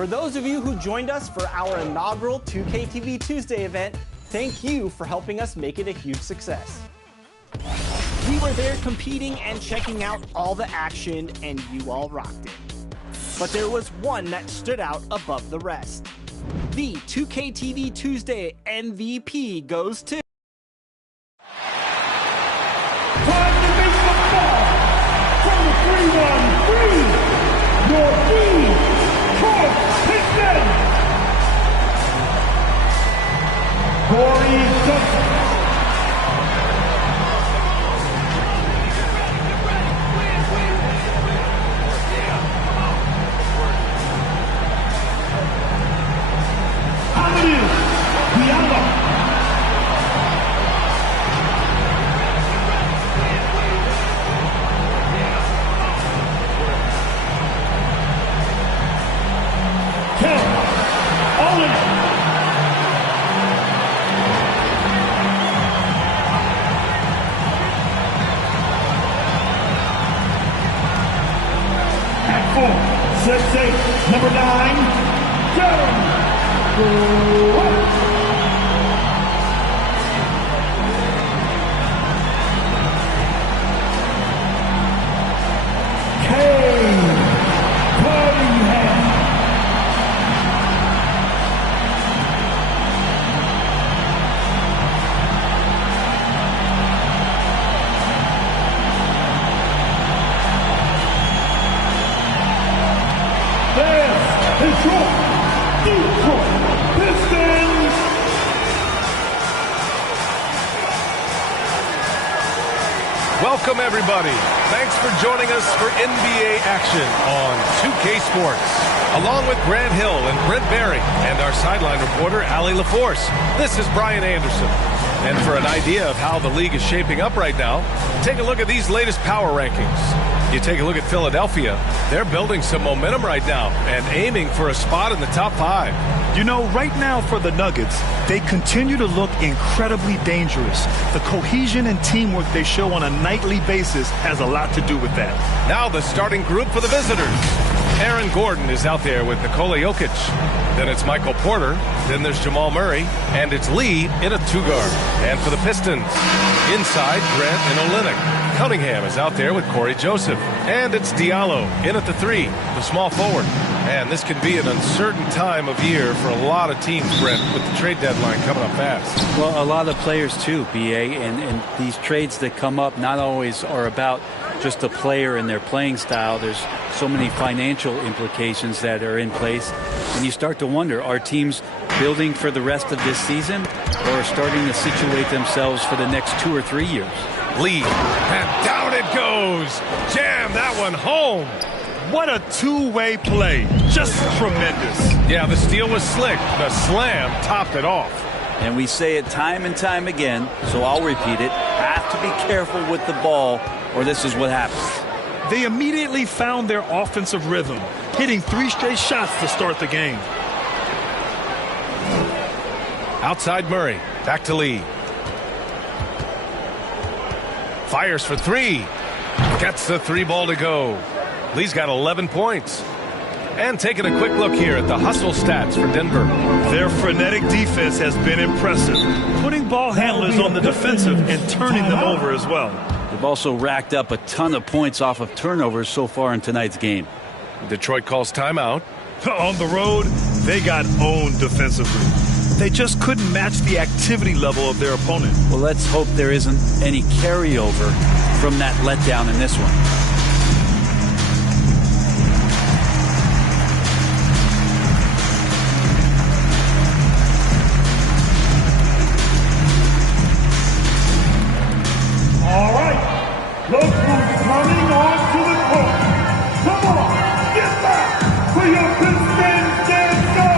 For those of you who joined us for our inaugural 2K TV Tuesday event, thank you for helping us make it a huge success. We were there competing and checking out all the action, and you all rocked it. But there was one that stood out above the rest. The 2K TV Tuesday MVP goes to... Time to make the ball from the 3-1-3, your Detroit Pistons, Corey Johnson. Number 9, Jones. Cade Cunningham. Detroit Pistons. Welcome everybody. Thanks for joining us for NBA action on 2K Sports. Along with Grant Hill and Brent Berry and our sideline reporter Allie LaForce, this is Brian Anderson. And for an idea of how the league is shaping up right now, take a look at these latest power rankings. You take a look at Philadelphia, they're building some momentum right now and aiming for a spot in the top 5. You know, right now for the Nuggets, they continue to look incredibly dangerous. The cohesion and teamwork they show on a nightly basis has a lot to do with that. Now the starting group for the visitors. Aaron Gordon is out there with Nikola Jokic. Then it's Michael Porter. Then there's Jamal Murray. And it's Lee in a 2-guard. And for the Pistons, inside Grant and Olynyk. Cunningham is out there with Corey Joseph. And it's Diallo in at the 3, the small forward. And this can be an uncertain time of year for a lot of teams, Brent, with the trade deadline coming up fast. Well, a lot of players too, B.A., and these trades that come up not always are about just the player and their playing style. There's so many financial implications that are in place. And you start to wonder, are teams building for the rest of this season or starting to situate themselves for the next 2 or 3 years? Lee, and down it goes. Jam that one home. What a two-way play. Just tremendous. Yeah, the steal was slick. The slam topped it off. And we say it time and time again, so I'll repeat it. Have to be careful with the ball, or this is what happens. They immediately found their offensive rhythm, hitting 3 straight shots to start the game. Outside Murray. Back to Lee. Fires for 3. Gets the 3 ball to go. Lee's got 11 points. And taking a quick look here at the hustle stats for Denver. Their frenetic defense has been impressive, putting ball handlers on the defensive and turning them over as well. They've also racked up a ton of points off of turnovers so far in tonight's game. Detroit calls timeout. On the road, they got owned defensively. They just couldn't match the activity level of their opponent. Well, let's hope there isn't any carryover from that letdown in this one. All right, look who's coming onto the court. Come on, get back for your Pistons dancer.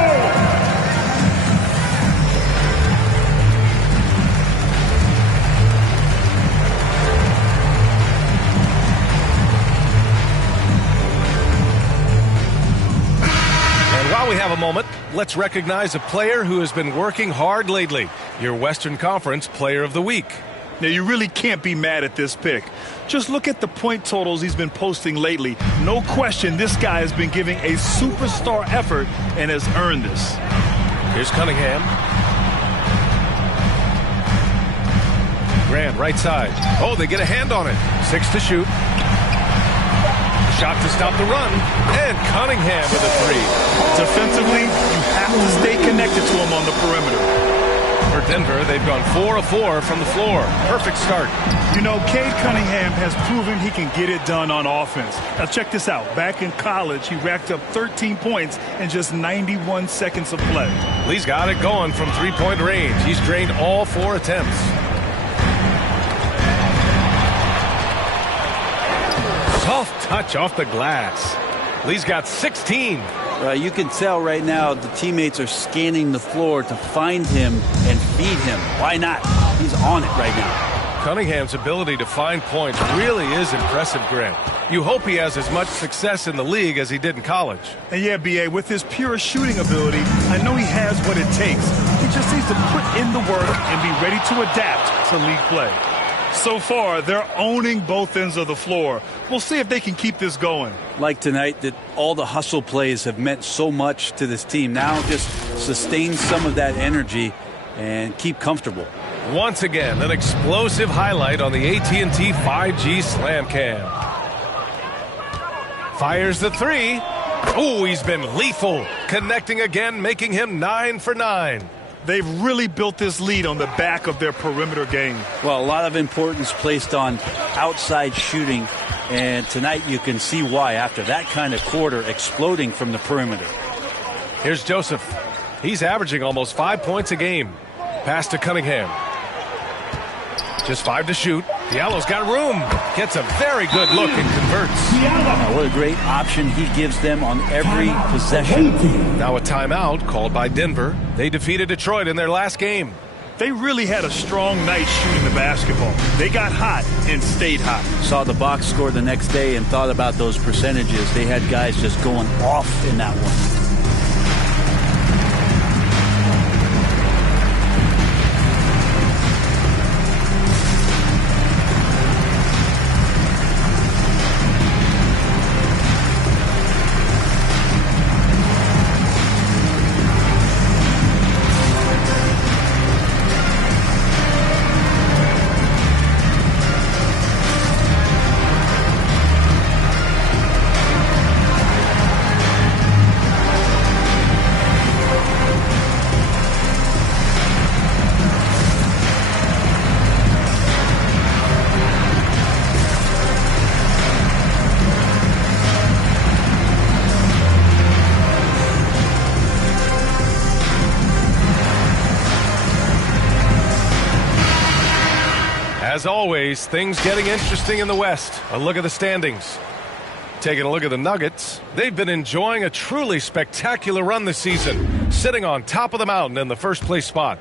And while we have a moment, let's recognize a player who has been working hard lately. Your Western Conference Player of the Week. Now, you really can't be mad at this pick. Just look at the point totals he's been posting lately. No question, this guy has been giving a superstar effort and has earned this. Here's Cunningham. Grant, right side. Oh, they get a hand on it. 6 to shoot. Shot to stop the run. And Cunningham with a 3. Defensively, you have to stay connected to him on the perimeter. For Denver, they've gone 4 of 4 from the floor. Perfect start. You know, Cade Cunningham has proven he can get it done on offense. Now, check this out. Back in college, he racked up 13 points in just 91 seconds of play. Lee's got it going from three-point range. He's drained all 4 attempts. Soft touch off the glass. Lee's got 16. You can tell right now the teammates are scanning the floor to find him and feed him. Why not? He's on it right now. Cunningham's ability to find points really is impressive, Grant. You hope he has as much success in the league as he did in college. And yeah, B.A., with his pure shooting ability, I know he has what it takes. He just needs to put in the work and be ready to adapt to league play. So far, they're owning both ends of the floor. We'll see if they can keep this going. Like tonight, that all the hustle plays have meant so much to this team. Now just sustain some of that energy and keep comfortable. Once again, an explosive highlight on the AT&T 5G Slam Cam. Fires the 3. Oh, he's been lethal. Connecting again, making him 9 for 9. They've really built this lead on the back of their perimeter game. Well, a lot of importance placed on outside shooting, and tonight you can see why after that kind of quarter exploding from the perimeter. Here's Joseph. He's averaging almost 5 points a game. Pass to Cunningham. Just 5 to shoot. Diallo's got room. Gets a very good look and converts. What a great option he gives them on every possession. Now a timeout called by Denver. They defeated Detroit in their last game. They really had a strong night shooting the basketball. They got hot and stayed hot. Saw the box score the next day and thought about those percentages. They had guys just going off in that one. As always, things getting interesting in the West. A look at the standings. Taking a look at the Nuggets, they've been enjoying a truly spectacular run this season, sitting on top of the mountain in the first place spot.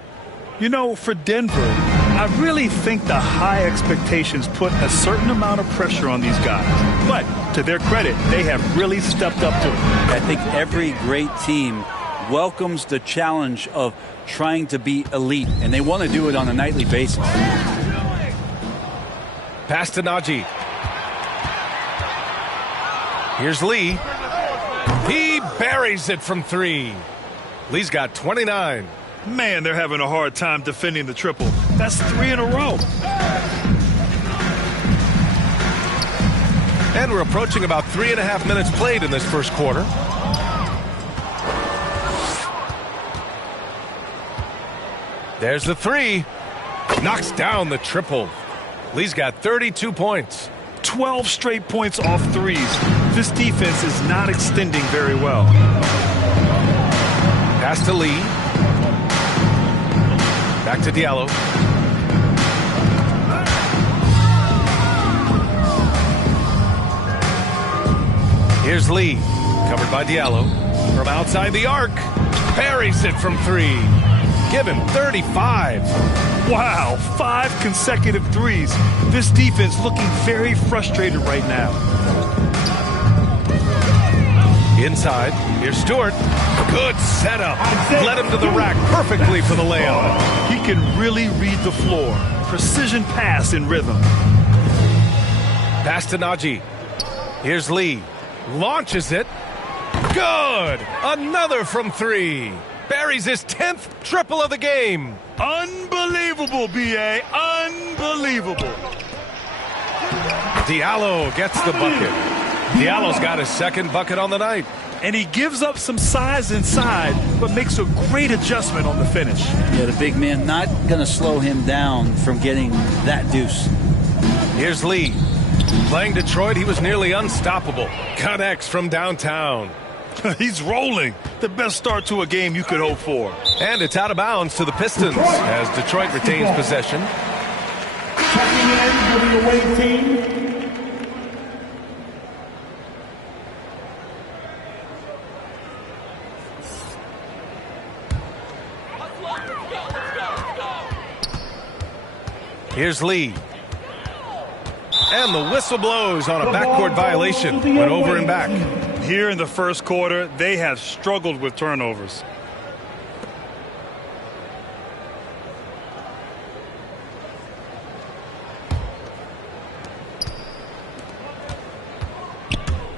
You know, for Denver, I really think the high expectations put a certain amount of pressure on these guys. But to their credit, they have really stepped up to it. I think every great team welcomes the challenge of trying to be elite, and they want to do it on a nightly basis. Pass to Najee. Here's Lee. He buries it from 3. Lee's got 29. Man, they're having a hard time defending the triple. That's 3 in a row. And we're approaching about 3.5 minutes played in this first quarter. There's the 3. Knocks down the triple. Lee's got 32 points. 12 straight points off threes. This defense is not extending very well. Pass to Lee. Back to Diallo. Here's Lee. Covered by Diallo. From outside the arc. Buries it from 3. Give him 35. Wow, 5 consecutive threes. This defense looking very frustrated right now. Inside, here's Stewart. Good setup. Led him to the rack perfectly for the layup. He can really read the floor. Precision pass in rhythm. Pass to Najee. Here's Lee. Launches it. Good. Another from three. Buries his 10th triple of the game. Unbelievable, B.A. Unbelievable. Diallo gets the bucket. Diallo's got his second bucket on the night. And he gives up some size inside, but makes a great adjustment on the finish. Yeah, the big man not going to slow him down from getting that deuce. Here's Lee. Playing Detroit, he was nearly unstoppable. Connects from downtown. He's rolling. The best start to a game you could hope for. And it's out of bounds to the Pistons as Detroit retains possession. Checking in for the away team. Here's Lee. And the whistle blows on a backcourt violation. Went over and back. Here in the first quarter, they have struggled with turnovers.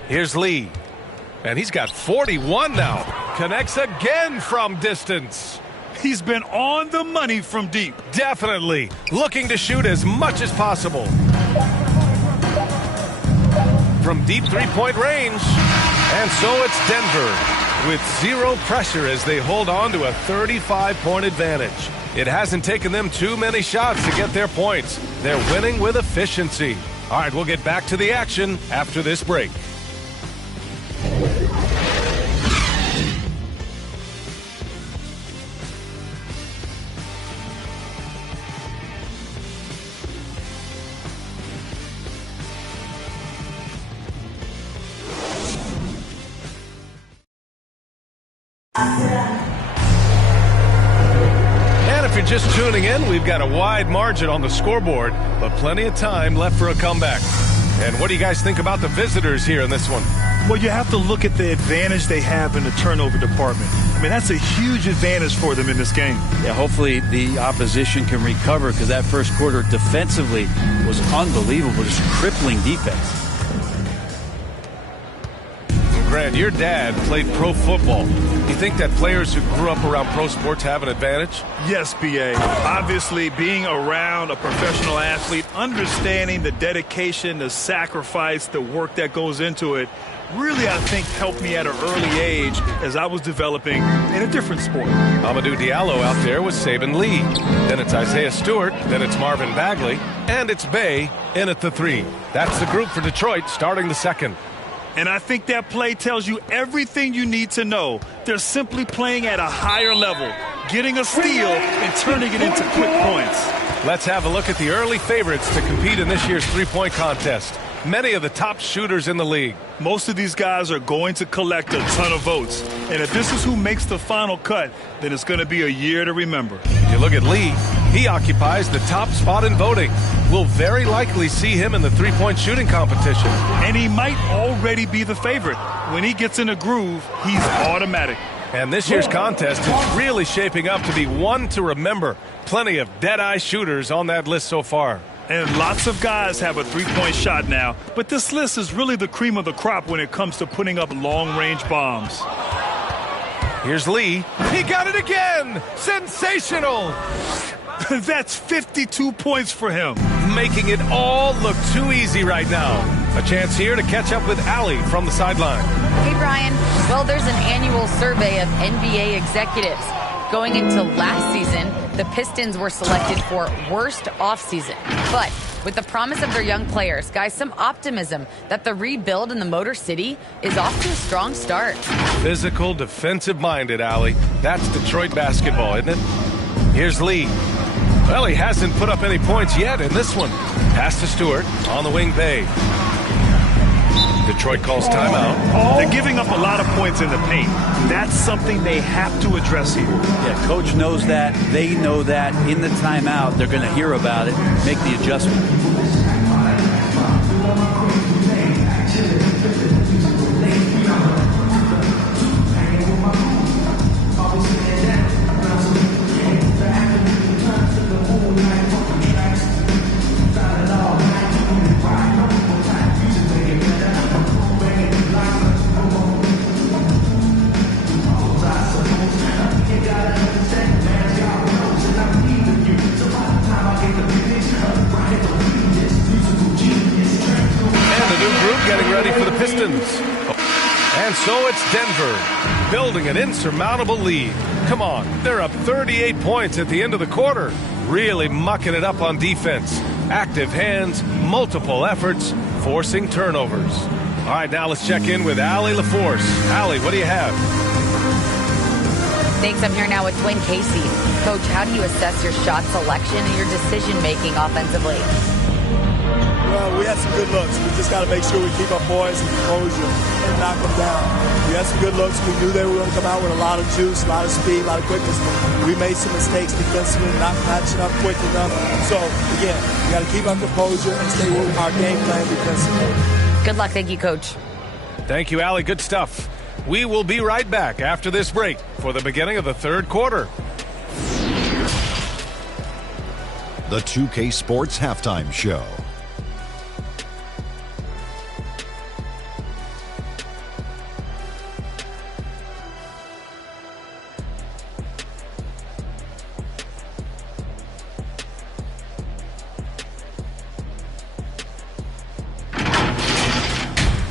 Here's Lee. And he's got 41 now. Connects again from distance. He's been on the money from deep. Definitely. Looking to shoot as much as possible. From deep three-point range. And so it's Denver with zero pressure as they hold on to a 35-point advantage. It hasn't taken them too many shots to get their points. They're winning with efficiency. All right, we'll get back to the action after this break. And if you're just tuning in, we've got a wide margin on the scoreboard, but plenty of time left for a comeback. And what do you guys think about the visitors here in this one? Well, you have to look at the advantage they have in the turnover department. I mean, that's a huge advantage for them in this game. Yeah, hopefully the opposition can recover because that first quarter defensively was unbelievable, just crippling defense. Grant, your dad played pro football. You think that players who grew up around pro sports have an advantage? Yes, B.A. Obviously, being around a professional athlete, understanding the dedication, the sacrifice, the work that goes into it, really, I think, helped me at an early age as I was developing in a different sport. Amadou Diallo out there with Saban Lee. Then it's Isaiah Stewart. Then it's Marvin Bagley. And it's Bay in at the three. That's the group for Detroit starting the second. And I think that play tells you everything you need to know. They're simply playing at a higher level, getting a steal and turning it into quick points. Let's have a look at the early favorites to compete in this year's three-point contest. Many of the top shooters in the league. Most of these guys are going to collect a ton of votes. And if this is who makes the final cut, then it's going to be a year to remember. You look at Lee, he occupies the top spot in voting. We'll very likely see him in the three-point shooting competition. And he might already be the favorite. When he gets in a groove, he's automatic. And this year's contest is really shaping up to be one to remember. Plenty of dead-eye shooters on that list so far. And lots of guys have a three-point shot now, but this list is really the cream of the crop when it comes to putting up long-range bombs. Here's Lee. He got it again! Sensational! That's 52 points for him. Making it all look too easy right now. A chance here to catch up with Allie from the sideline. Hey, Brian. Well, there's an annual survey of NBA executives. Going into last season, the Pistons were selected for worst offseason. But with the promise of their young players, guys, some optimism that the rebuild in the Motor City is off to a strong start. Physical, defensive-minded, Allie. That's Detroit basketball, isn't it? Here's Lee. Well, he hasn't put up any points yet in this one. Pass to Stewart on the wing Bay. Detroit calls timeout. They're giving up a lot of points in the paint. That's something they have to address here. Yeah, coach knows that. They know that. In the timeout, they're going to hear about it, make the adjustment. ready for the Pistons. And so it's Denver, building an insurmountable lead. Come on, they're up 38 points at the end of the quarter. Really mucking it up on defense. Active hands, multiple efforts, forcing turnovers. All right, now let's check in with Allie LaForce. Allie, what do you have? Thanks. I'm here now with Dwayne Casey. Coach, how do you assess your shot selection and your decision-making offensively? Well, we had some good looks. We just got to make sure we keep our poise and composure and knock them down. We had some good looks. We knew they were going to come out with a lot of juice, a lot of speed, a lot of quickness. We made some mistakes defensively, not matching up quick enough. So, again, we got to keep our composure and stay with our game plan defensively. Good luck. Thank you, Coach. Thank you, Allie. Good stuff. We will be right back after this break for the beginning of the third quarter. The 2K Sports Halftime Show.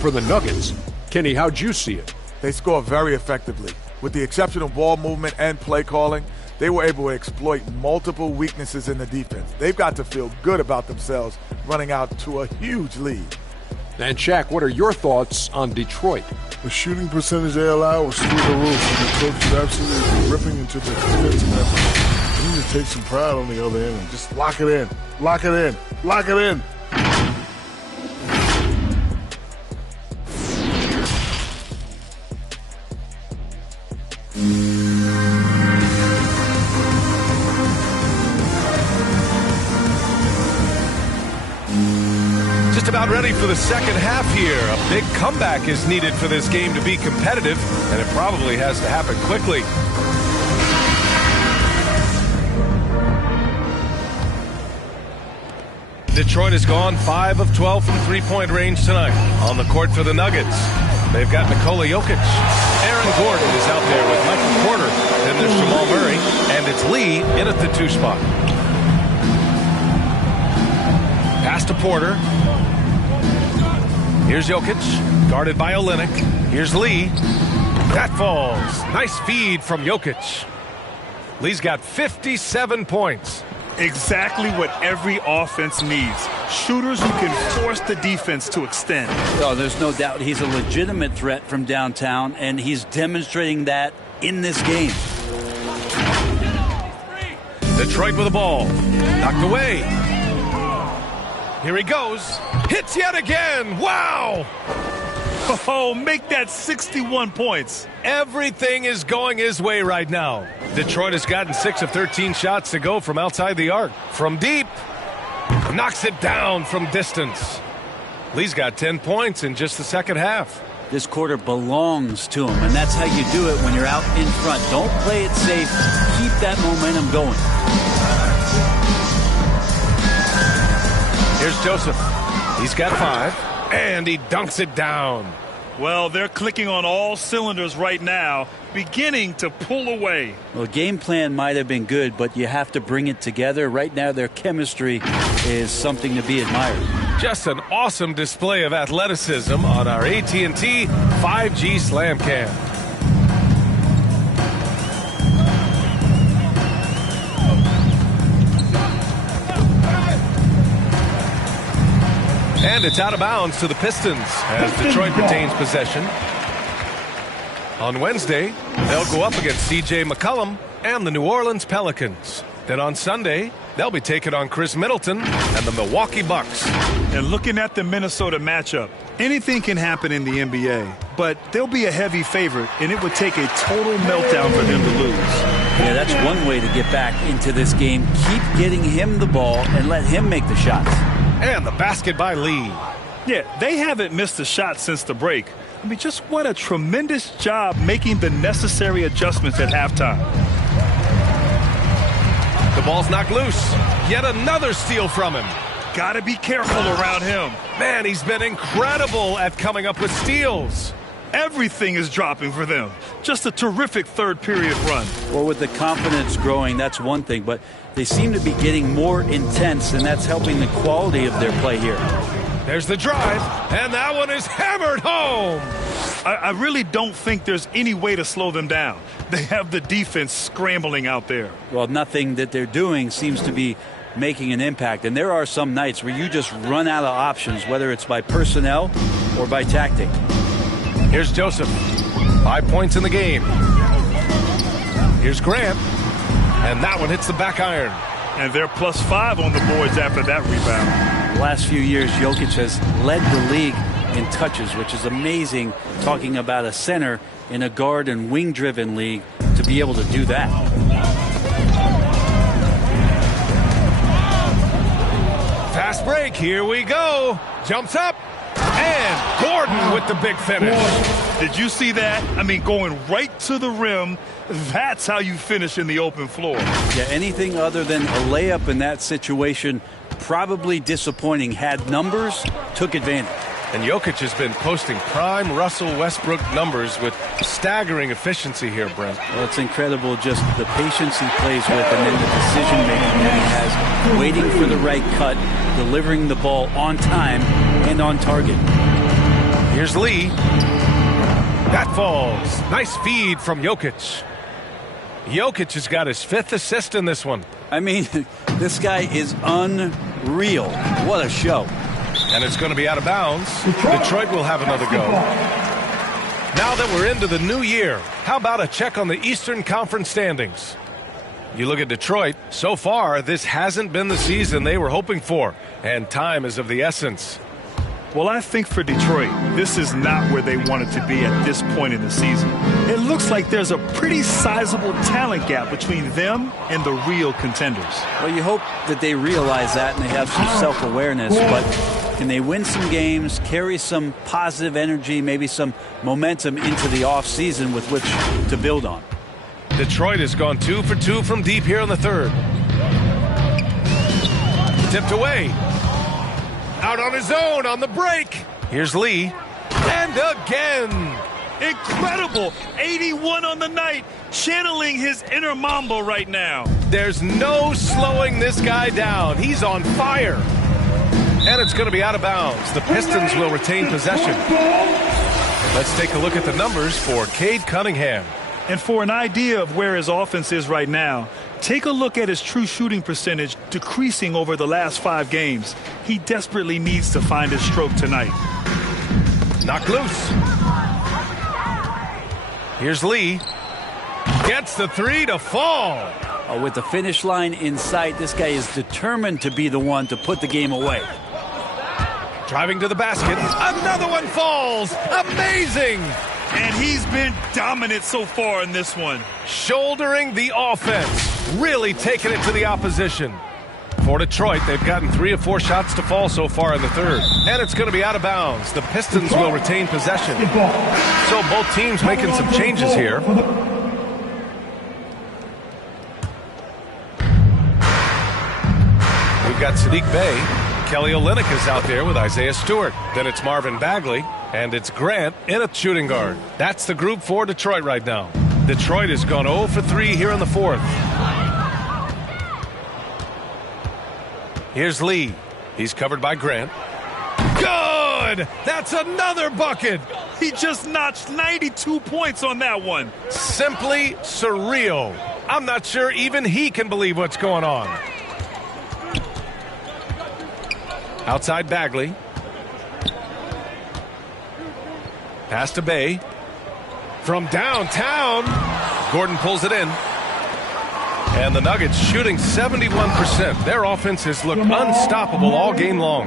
For the Nuggets, Kenny, how'd you see it? They score very effectively. With the exceptional ball movement and play calling, they were able to exploit multiple weaknesses in the defense. They've got to feel good about themselves running out to a huge lead. And Shaq, what are your thoughts on Detroit? The shooting percentage they allow was through the roof. The coach is absolutely ripping into the defensive effort. They need to take some pride on the other end and just lock it in. Lock it in. Lock it in. Just about ready for the second half here. A big comeback is needed for this game to be competitive, and it probably has to happen quickly. Detroit has gone 5 of 12 from three-point range tonight. On the court for the Nuggets, they've got Nikola Jokic. Aaron Gordon is out there with Michael Porter. Then there's Jamal Murray, and it's Lee in at the 2 spot. Pass to Porter. Here's Jokic, guarded by Olynyk. Here's Lee. That falls. Nice feed from Jokic. Lee's got 57 points. Exactly what every offense needs. Shooters who can force the defense to extend. Oh, there's no doubt he's a legitimate threat from downtown, and he's demonstrating that in this game. Detroit with the ball. Knocked away. Here he goes. Hits yet again. Wow. Oh, make that 61 points. Everything is going his way right now. Detroit has gotten 6 of 13 shots to go from outside the arc. From deep. Knocks it down from distance. Lee's got 10 points in just the second half. This quarter belongs to him, and that's how you do it when you're out in front. Don't play it safe. Keep that momentum going. Here's Joseph. He's got 5, and he dunks it down. Well, they're clicking on all cylinders right now, beginning to pull away. Well, game plan might have been good, but you have to bring it together. Right now, their chemistry is something to be admired. Just an awesome display of athleticism on our AT&T 5G Slam Cam. And it's out of bounds to the Pistons as Detroit retains possession. On Wednesday, they'll go up against C.J. McCollum and the New Orleans Pelicans. Then on Sunday, they'll be taking on Chris Middleton and the Milwaukee Bucks. And looking at the Minnesota matchup, anything can happen in the NBA, but they'll be a heavy favorite, and it would take a total meltdown for them to lose. Yeah, that's one way to get back into this game. Keep getting him the ball and let him make the shots. And the basket by Lee. Yeah, they haven't missed a shot since the break. I mean, just what a tremendous job making the necessary adjustments at halftime. The ball's knocked loose. Yet another steal from him. Got to be careful around him. Man, he's been incredible at coming up with steals. Everything is dropping for them. Just a terrific third period run. Well, with the confidence growing, that's one thing, but they seem to be getting more intense, and that's helping the quality of their play here. There's the drive, and that one is hammered home. I really don't think there's any way to slow them down. They have the defense scrambling out there. Well, nothing that they're doing seems to be making an impact. And there are some nights where you just run out of options, whether it's by personnel or by tactic. Here's Joseph. 5 points in the game. Here's Grant. And that one hits the back iron. And they're +5 on the boards after that rebound. The last few years, Jokic has led the league in touches, which is amazing, talking about a center in a guard and wing-driven league to be able to do that. Fast break, here we go. Jumps up, and Gordon with the big finish. Did you see that? I mean, going right to the rim, that's how you finish in the open floor. Yeah, anything other than a layup in that situation, probably disappointing. Had numbers, took advantage. And Jokic has been posting prime Russell Westbrook numbers with staggering efficiency here, Brent. Well, it's incredible just the patience he plays with and then the decision-making that he has, waiting for the right cut, delivering the ball on time and on target. Here's Lee. That falls. Nice feed from Jokic. Jokic has got his 5th assist in this one. I mean, this guy is unreal. What a show. And it's going to be out of bounds. Detroit will have another go. Now that we're into the new year, how about a check on the Eastern Conference standings? You look at Detroit, so far this hasn't been the season they were hoping for, and time is of the essence. Well, I think for Detroit, this is not where they wanted to be at this point in the season. It looks like there's a pretty sizable talent gap between them and the real contenders. Well, you hope that they realize that and they have some self-awareness, but can they win some games, carry some positive energy, maybe some momentum into the offseason with which to build on? Detroit has gone 2 for 2 from deep here in the third. Tipped away. Out on his own on the break. Here's Lee. And again. Incredible. 81 on the night. Channeling his inner Mamba right now. There's no slowing this guy down. He's on fire. And it's going to be out of bounds. The Pistons will retain possession. Let's take a look at the numbers for Cade Cunningham. And for an idea of where his offense is right now, take a look at his true shooting percentage decreasing over the last 5 games. He desperately needs to find his stroke tonight. Knocked loose. Here's Lee. Gets the 3 to fall. With the finish line in sight, this guy is determined to be the one to put the game away. Driving to the basket. Another one falls. Amazing. And he's been dominant so far in this one. Shouldering the offense. Really taking it to the opposition. For Detroit, they've gotten 3 of 4 shots to fall so far in the third. And it's going to be out of bounds. The Pistons will retain possession. So both teams making some changes here. We've got Sadiq Bey. Kelly Olynyk is out there with Isaiah Stewart. Then it's Marvin Bagley. And it's Grant in a shooting guard. That's the group for Detroit right now. Detroit has gone 0 for 3 here in the fourth. Here's Lee. He's covered by Grant. Good! That's another bucket! He just notched 92 points on that one. Simply surreal. I'm not sure even he can believe what's going on. Outside Bagley. Pass to Bey. From downtown. Gordon pulls it in. And the Nuggets shooting 71%. Their offense has looked unstoppable all game long.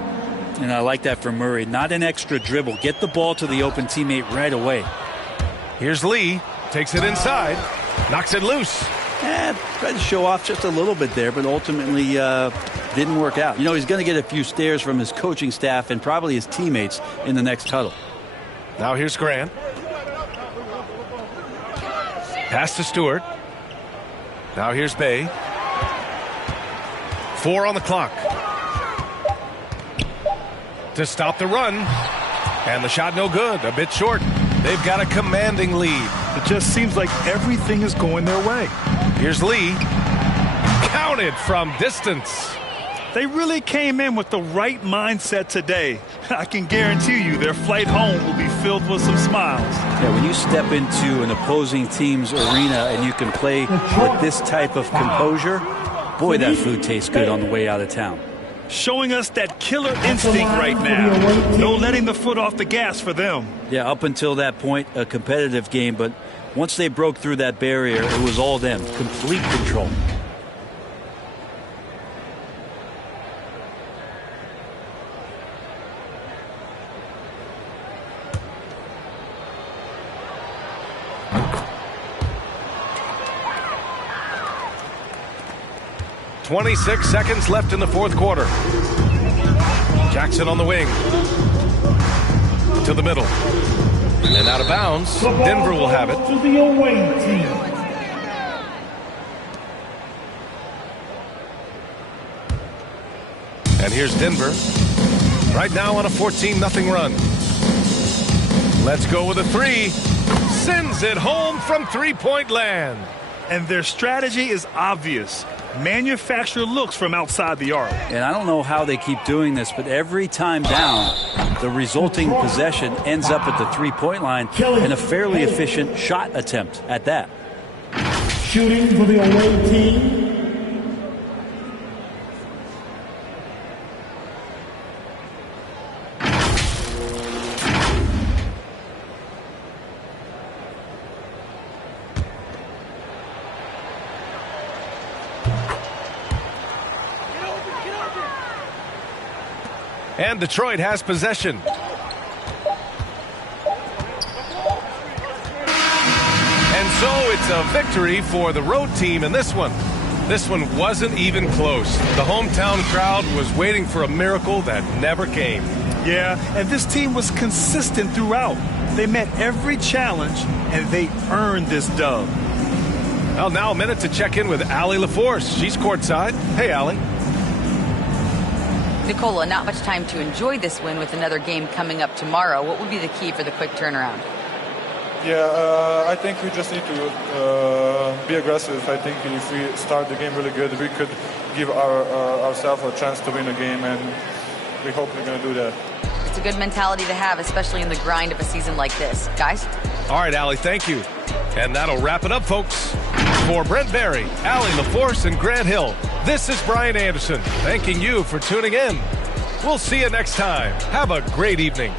And I like that from Murray. Not an extra dribble. Get the ball to the open teammate right away. Here's Lee. Takes it inside. Knocks it loose. Tried to show off just a little bit there, but ultimately didn't work out. You know, he's going to get a few stares from his coaching staff and probably his teammates in the next huddle. Now here's Grant. Pass to Stewart. Now here's Bey. 4 on the clock. To stop the run. And the shot no good. A bit short. They've got a commanding lead. It just seems like everything is going their way. Here's Lee. Counted from distance. They really came in with the right mindset today. I can guarantee you their flight home will be filled with some smiles. Yeah, when you step into an opposing team's arena and you can play with this type of composure, boy, that food tastes good on the way out of town. Showing us that killer instinct right now. No letting the foot off the gas for them. Yeah, up until that point, a competitive game, but once they broke through that barrier, it was all them. Complete control. .26 seconds left in the fourth quarter. Jackson on the wing. To the middle. And out of bounds. Denver will have it. To the away team. And here's Denver. Right now on a 14-0 run. Let's go with a three. Sends it home from three-point land. And their strategy is obvious. Manufacture looks from outside the arc. And I don't know how they keep doing this, but every time down, the resulting possession ends up at the three-point line in a fairly efficient shot attempt at that. Shooting for the away team. And Detroit has possession. And so it's a victory for the road team in this one. This one wasn't even close. The hometown crowd was waiting for a miracle that never came. Yeah, and this team was consistent throughout. They met every challenge, and they earned this dub. Well, now a minute to check in with Allie LaForce. She's courtside. Hey, Allie. Nicola, not much time to enjoy this win with another game coming up tomorrow. What would be the key for the quick turnaround? Yeah, I think we just need to be aggressive. I think if we start the game really good, we could give ourselves a chance to win a game, and we hope we're going to do that. It's a good mentality to have, especially in the grind of a season like this. Guys? All right, Allie, thank you. And that'll wrap it up, folks. For Brent Barry, Allie LaForce, and Grant Hill, this is Brian Anderson, thanking you for tuning in. We'll see you next time. Have a great evening.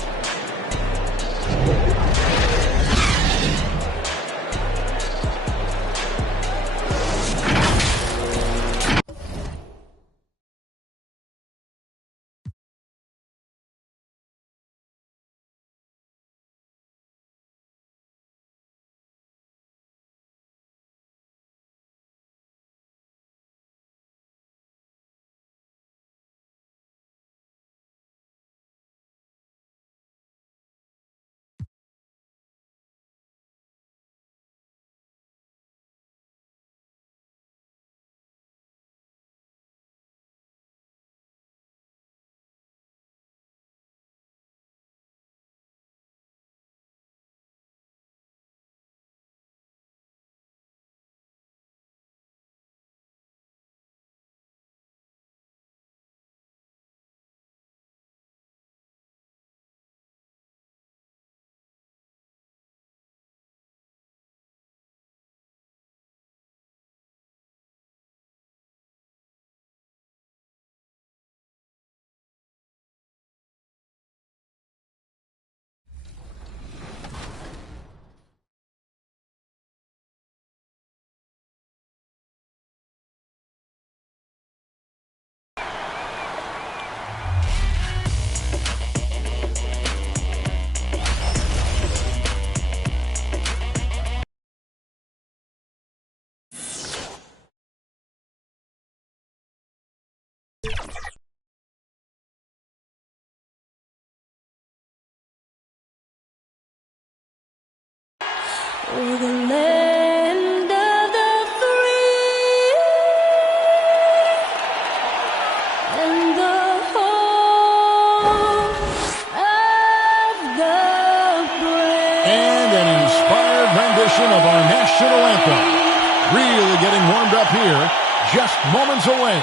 For the land of the free and the home of the brave. And an inspired rendition of our national anthem. Really getting warmed up here, just moments away.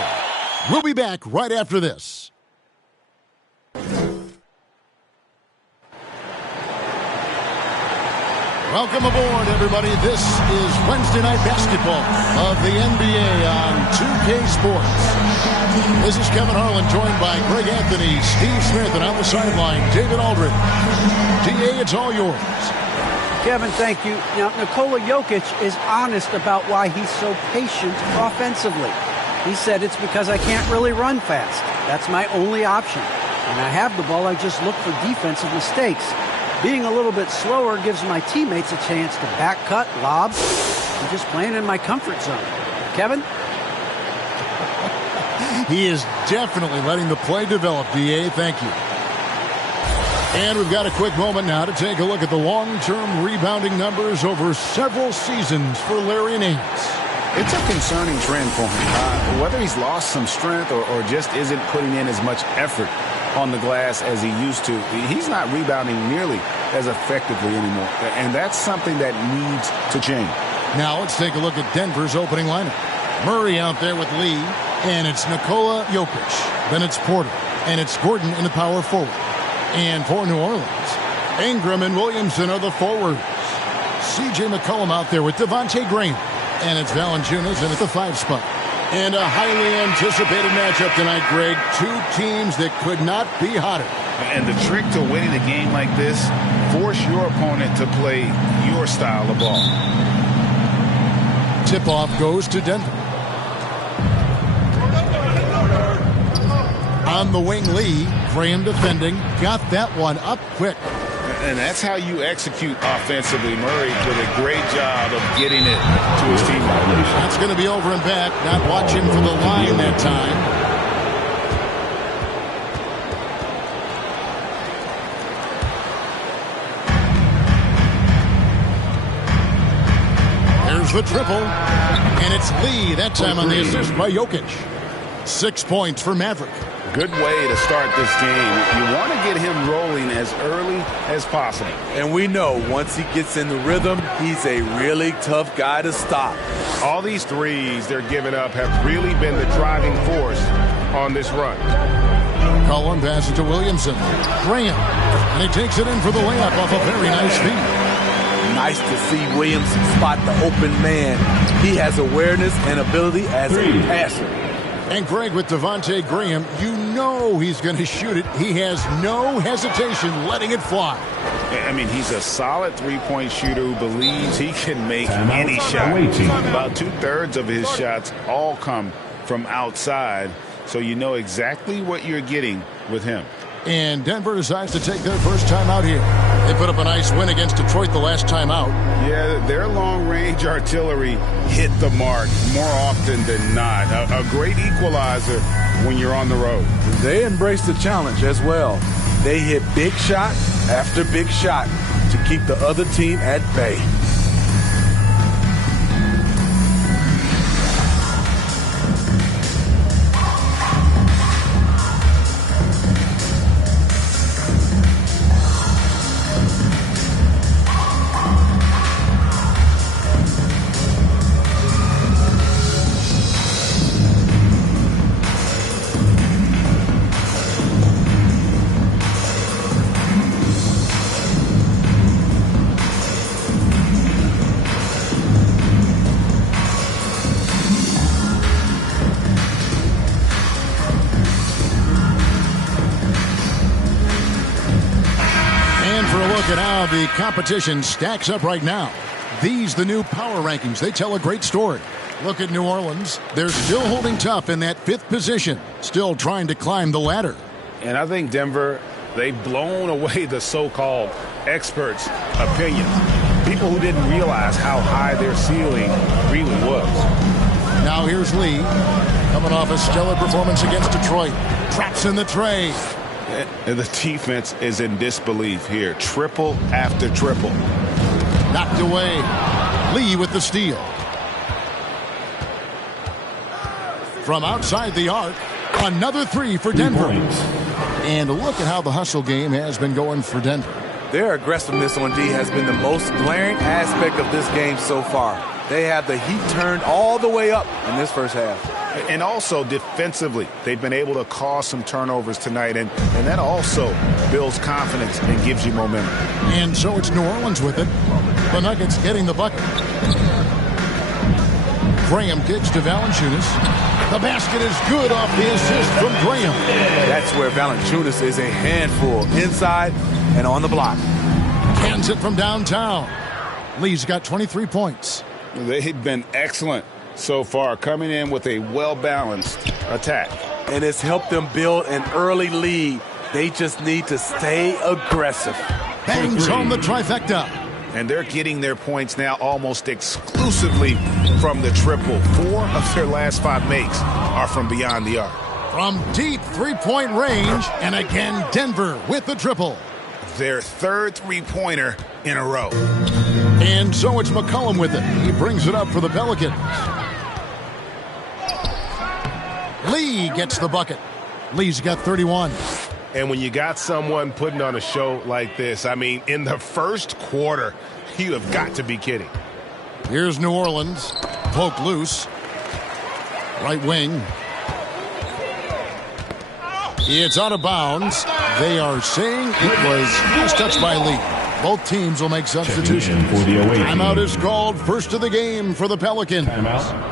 We'll be back right after this. Welcome aboard, everybody. This is Wednesday Night Basketball of the NBA on 2K Sports. This is Kevin Harlan, joined by Greg Anthony, Steve Smith, and on the sideline, David Aldridge. DA, it's all yours. Kevin, thank you. Now, Nikola Jokic is honest about why he's so patient offensively. He said it's because I can't really run fast. That's my only option. When I have the ball, I just look for defensive mistakes. Being a little bit slower gives my teammates a chance to back cut, lob. I'm just playing in my comfort zone. Kevin? He is definitely letting the play develop, DA. Thank you. And we've got a quick moment now to take a look at the long-term rebounding numbers over several seasons for Larry Nance. It's a concerning trend for him. Whether he's lost some strength or just isn't putting in as much effort on the glass as he used to, he's not rebounding nearly as effectively anymore. And that's something that needs to change. Now let's take a look at Denver's opening lineup. Murray out there with Lee, and it's Nikola Jokic. Then it's Porter, and it's Gordon in the power forward. And for New Orleans, Ingram and Williamson are the forwards. C.J. McCollum out there with Devontae Graham. And it's Valanciunas in at the 5 spot. And a highly anticipated matchup tonight, Greg. Two teams that could not be hotter. And the trick to winning a game like this, force your opponent to play your style of ball. Tip-off goes to Denver. On the wing, Lee. Graham defending. Got that one up quick. And that's how you execute offensively. Murray did a great job of getting it to his team. That's going to be over and back. Not watching for the line that time. There's the triple. And it's Lee that time on the assist by Jokic. 6 points for Maverick. Good way to start this game. You want to get him rolling as early as possible. And we know once he gets in the rhythm, he's a really tough guy to stop. All these threes they're giving up have really been the driving force on this run. Cullen passes to Williamson. Graham. And he takes it in for the layup off a very nice feed. Nice to see Williamson spot the open man. He has awareness and ability as a passer. And Greg, with Devontae Graham, you know he's going to shoot it. He has no hesitation letting it fly. I mean, he's a solid three-point shooter who believes he can make any shot. About 2/3 of his shots all come from outside, so you know exactly what you're getting with him. And Denver decides to take their first time out here. They put up a nice win against Detroit the last time out. Yeah, their long-range artillery hit the mark more often than not. A great equalizer when you're on the road. They embrace the challenge as well. They hit big shot after big shot to keep the other team at bay. Look at how the competition stacks up right now. These, the new power rankings, they tell a great story. Look at New Orleans. They're still holding tough in that 5th position, still trying to climb the ladder. And I think Denver, they've blown away the so-called experts' opinions. People who didn't realize how high their ceiling really was. Now here's Lee, coming off a stellar performance against Detroit. Traps in the tray. And the defense is in disbelief here. Triple after triple. Knocked away. Lee with the steal. From outside the arc, another 3 for Denver. And look at how the hustle game has been going for Denver. Their aggressiveness on D has been the most glaring aspect of this game so far. They have the heat turned all the way up in this first half. And also defensively, they've been able to cause some turnovers tonight, and that also builds confidence and gives you momentum. And so it's New Orleans with it. The Nuggets getting the bucket. Graham kicks to Valanciunas. The basket is good off the assist from Graham. That's where Valanciunas is a handful, inside and on the block. Cans it from downtown. Lee's got 23 points. They've been excellent so far, coming in with a well-balanced attack. And it's helped them build an early lead. They just need to stay aggressive. Bangs home the trifecta. And they're getting their points now almost exclusively from the triple. 4 of their last 5 makes are from beyond the arc. From deep three-point range, and again Denver with the triple. Their 3rd three-pointer in a row. And so it's McCollum with it. He brings it up for the Pelicans. Lee gets the bucket. Lee's got 31. And when you got someone putting on a show like this, I mean, in the first quarter, you have got to be kidding. Here's New Orleans. Poke loose. Right wing. It's out of bounds. They are saying it was touched by Lee. Both teams will make substitutions. Timeout is called, first of the game for the Pelicans.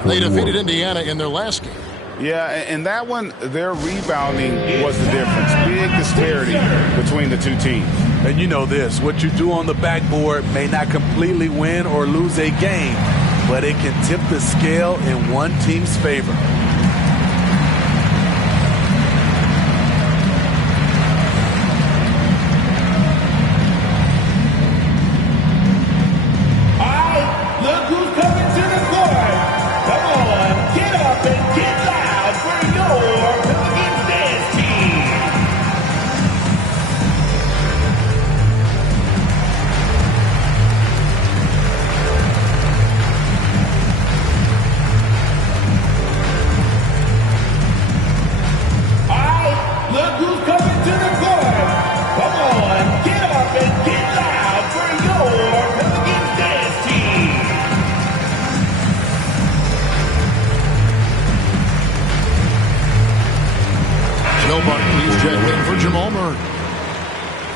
They defeated Indiana in their last game. Yeah, and that one, their rebounding was the difference. Big disparity between the two teams. And you know this, what you do on the backboard may not completely win or lose a game, but it can tip the scale in one team's favor.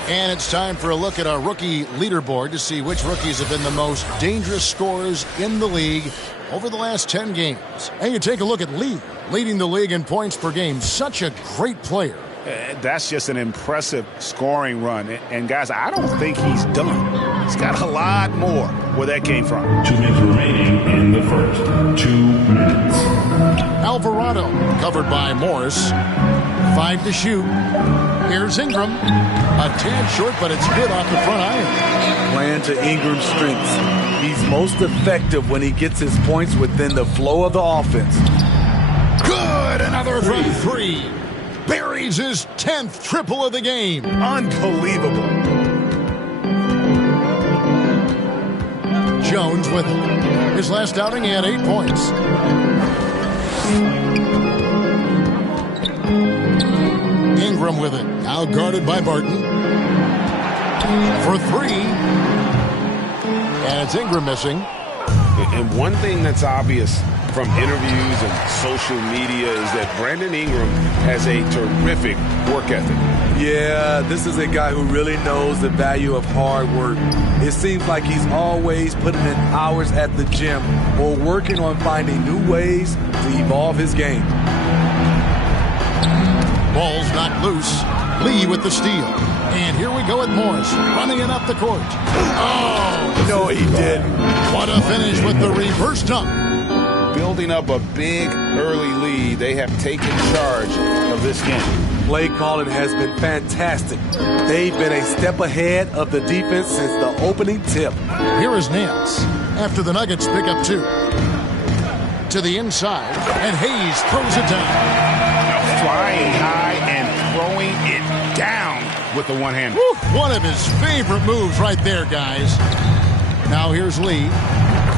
And it's time for a look at our rookie leaderboard to see which rookies have been the most dangerous scorers in the league over the last 10 games. And you take a look at Lee, leading the league in points per game. Such a great player. That's just an impressive scoring run. And guys, I don't think he's done. He's got a lot more where that came from. 2 minutes remaining in the first. 2 minutes. Alvarado covered by Morris. 5 to shoot. Here's Ingram. A tad short, but it's good off the front iron. Playing to Ingram's strengths. He's most effective when he gets his points within the flow of the offense. Good! Another from 3. Buries his 10th triple of the game. Unbelievable. Jones with it. His last outing, he had 8 points. Ingram with it. Now guarded by Barton. For 3. And it's Ingram missing. And one thing that's obvious from interviews and social media is that Brandon Ingram has a terrific work ethic. Yeah, this is a guy who really knows the value of hard work. It seems like he's always putting in hours at the gym or working on finding new ways to evolve his game. Ball's knocked loose. Lee with the steal. And here we go with Morris running it up the court. Oh, no, he didn't. What a finish with the reverse dunk. Building up a big early lead, they have taken charge of this game. Play calling has been fantastic. They've been a step ahead of the defense since the opening tip. Here is Nance after the Nuggets pick up 2. To the inside, and Hayes throws it down. Flying high and throwing it down with the one-hander. One of his favorite moves right there, guys. Now here's Lee.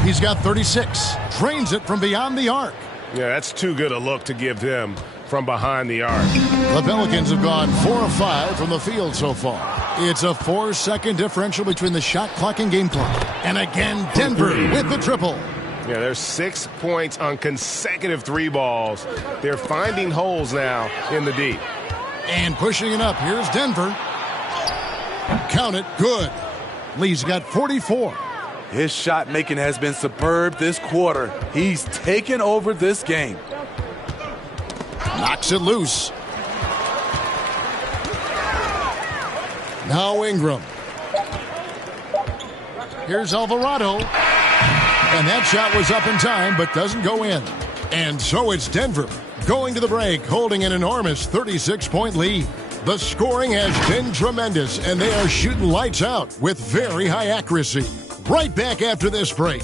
He's got 36. Drains it from beyond the arc. Yeah, that's too good a look to give them from behind the arc. The Pelicans have gone 4 of 5 from the field so far. It's a 4-second differential between the shot clock and game clock. And again, Denver with the triple. Yeah, there's 6 points on consecutive 3 balls. They're finding holes now in the D. And pushing it up, here's Denver. Count it, good. Lee's got 44. His shot making has been superb this quarter. He's taken over this game. Knocks it loose. Now Ingram. Here's Alvarado. And that shot was up in time, but doesn't go in. And so it's Denver going to the break, holding an enormous 36-point lead. The scoring has been tremendous, and they are shooting lights out with very high accuracy. Right back after this break.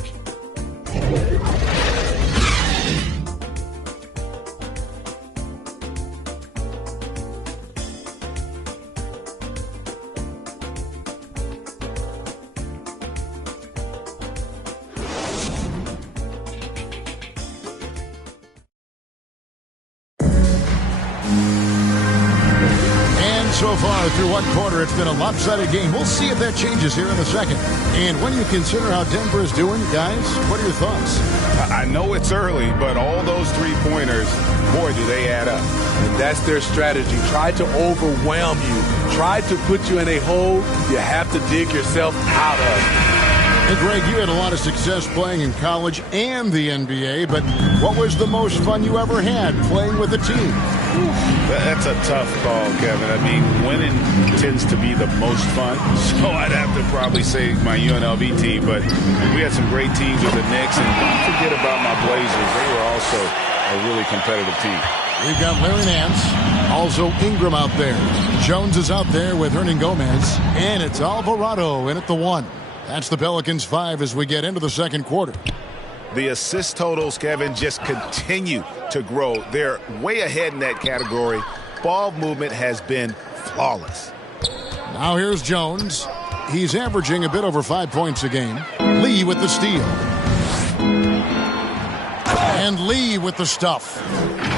So far through one quarter, it's been a lopsided game. We'll see if that changes here in a second. And when you consider how Denver is doing, guys, what are your thoughts? I know it's early, but all those three-pointers, boy, do they add up. And that's their strategy. Try to overwhelm you. Try to put you in a hole you have to dig yourself out of. And Greg, you had a lot of success playing in college and the NBA, but what was the most fun you ever had playing with a team? That's a tough call, Kevin. I mean, winning tends to be the most fun, so I'd have to probably say my UNLV team, but we had some great teams with the Knicks, and don't forget about my Blazers. They were also a really competitive team. We've got Larry Nance, also Ingram out there. Jones is out there with Hernan Gomez, and it's Alvarado in at the 1. That's the Pelicans 5 as we get into the second quarter. The assist totals, Kevin, just continue to grow. They're way ahead in that category. Ball movement has been flawless. Now here's Jones. He's averaging a bit over 5 points a game. Lee with the steal. And Lee with the stuff.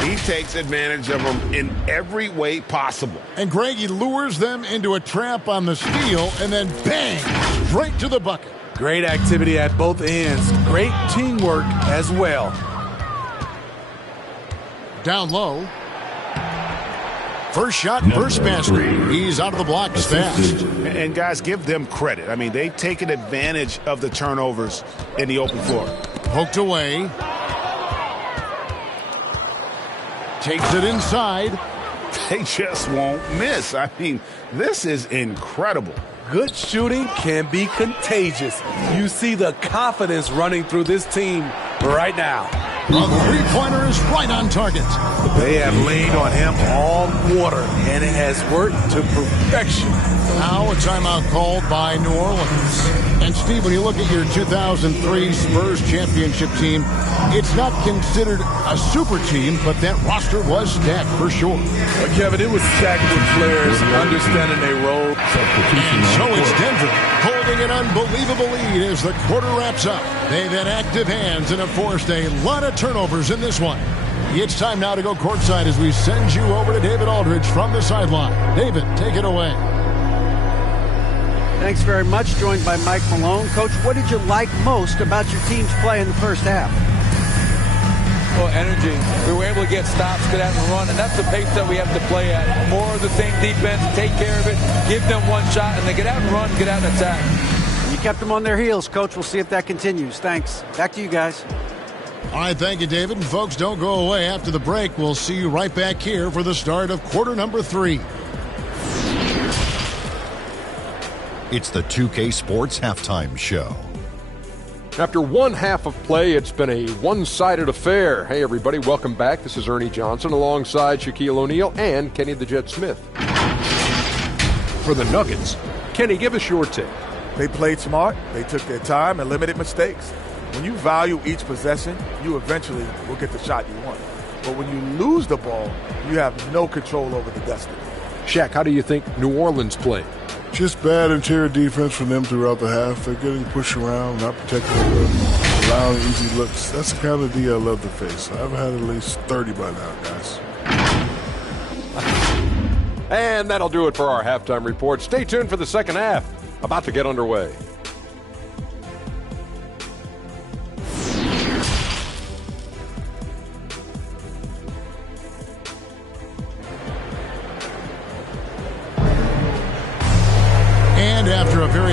He takes advantage of them in every way possible. And Greg, he lures them into a trap on the steal, and then bang, straight to the bucket. Great activity at both ends. Great teamwork as well. Down low. First shot, first basket. He's out of the blocks fast. And guys, give them credit. I mean, they've taken advantage of the turnovers in the open floor. Poked away. Takes it inside. They just won't miss. I mean, this is incredible. Good shooting can be contagious. You see the confidence running through this team right now. The three-pointer is right on target. They have leaned on him all quarter, and it has worked to perfection. Now a timeout called by New Orleans. And Steve, when you look at your 2003 Spurs championship team, it's not considered a super team, but that roster was stacked for sure. But Kevin, it was stacked with players understanding their role. And so it's Denver holding an unbelievable lead as the quarter wraps up. They've had active hands and have forced a lot of turnovers in this one. It's time now to go courtside as we send you over to David Aldridge from the sideline. David, take it away. Thanks very much. Joined by Mike Malone. Coach, what did you like most about your team's play in the first half? Well, energy. We were able to get stops, get out and run, and that's the pace that we have to play at. More of the same defense, take care of it, give them one shot, and they get out and run, get out and attack. You kept them on their heels, Coach. We'll see if that continues. Thanks. Back to you guys. All right, thank you, David. And folks, don't go away. After the break, we'll see you right back here for the start of quarter number 3. It's the 2K Sports Halftime Show. After one half of play, it's been a one-sided affair. Hey, everybody, welcome back. This is Ernie Johnson alongside Shaquille O'Neal and Kenny the Jet Smith. For the Nuggets, Kenny, give us your take. They played smart. They took their time and limited mistakes. When you value each possession, you eventually will get the shot you want. But when you lose the ball, you have no control over the destiny. Shaq, how do you think New Orleans played? Just bad interior defense from them throughout the half. They're getting pushed around, not protecting them, allowing easy looks. That's the kind of D I love to face. I've had at least 30 by now, guys. And that'll do it for our halftime report. Stay tuned for the second half. About to get underway.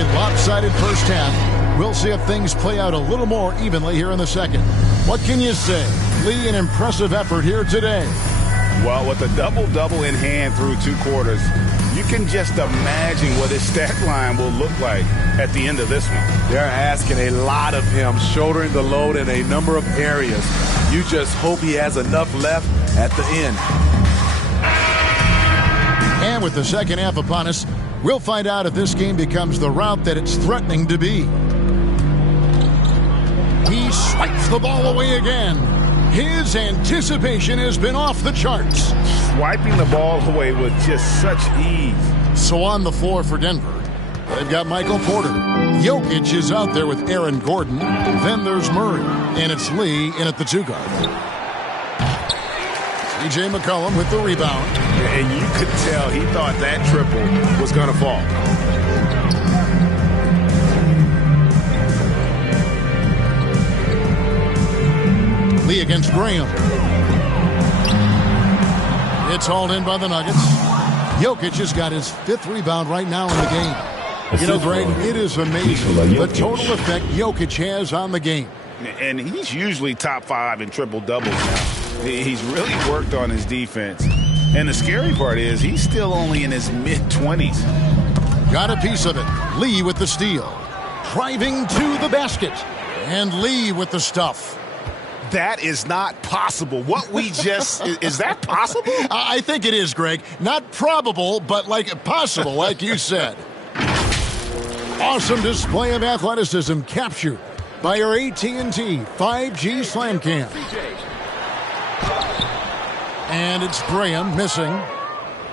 a lopsided first half. We'll see if things play out a little more evenly here in the second. What can you say? Lee, an impressive effort here today. Well, with a double-double in hand through 2 quarters, you can just imagine what his stat line will look like at the end of this one. They're asking a lot of him, shouldering the load in a number of areas. You just hope he has enough left at the end. And with the second half upon us, we'll find out if this game becomes the route that it's threatening to be. He swipes the ball away again. His anticipation has been off the charts. Swiping the ball away with just such ease. So on the floor for Denver, they've got Michael Porter. Jokic is out there with Aaron Gordon. Then there's Murray. And it's Lee in at the 2 guard. C.J. McCollum with the rebound. And you could tell he thought that triple was going to fall. Lee against Graham. It's hauled in by the Nuggets. Jokic has got his 5th rebound right now in the game. You know, Greg, it is amazing the total effect Jokic has on the game. And he's usually top 5 in triple-doubles now. He's really worked on his defense. And the scary part is he's still only in his mid-20s. Got a piece of it. Lee with the steal. Driving to the basket. And Lee with the stuff. That is not possible. What we just... is that possible? I think it is, Greg. Not probable, but like possible, like you said. Awesome display of athleticism captured by our AT&T 5G Slam Cam. And it's Graham missing.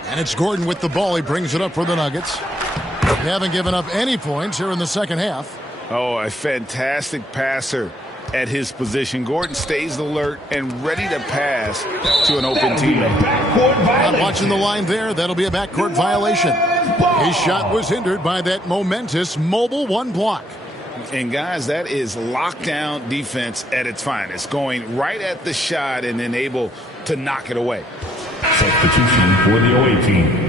And it's Gordon with the ball. He brings it up for the Nuggets. They haven't given up any points here in the second half. Oh, a fantastic passer at his position. Gordon stays alert and ready to pass to an open teammate. Not watching the line there. That'll be a backcourt violation. His shot was hindered by that momentous mobile 1 block. And guys, that is lockdown defense at its finest. Going right at the shot and then able to knock it away. Substitution for the away team.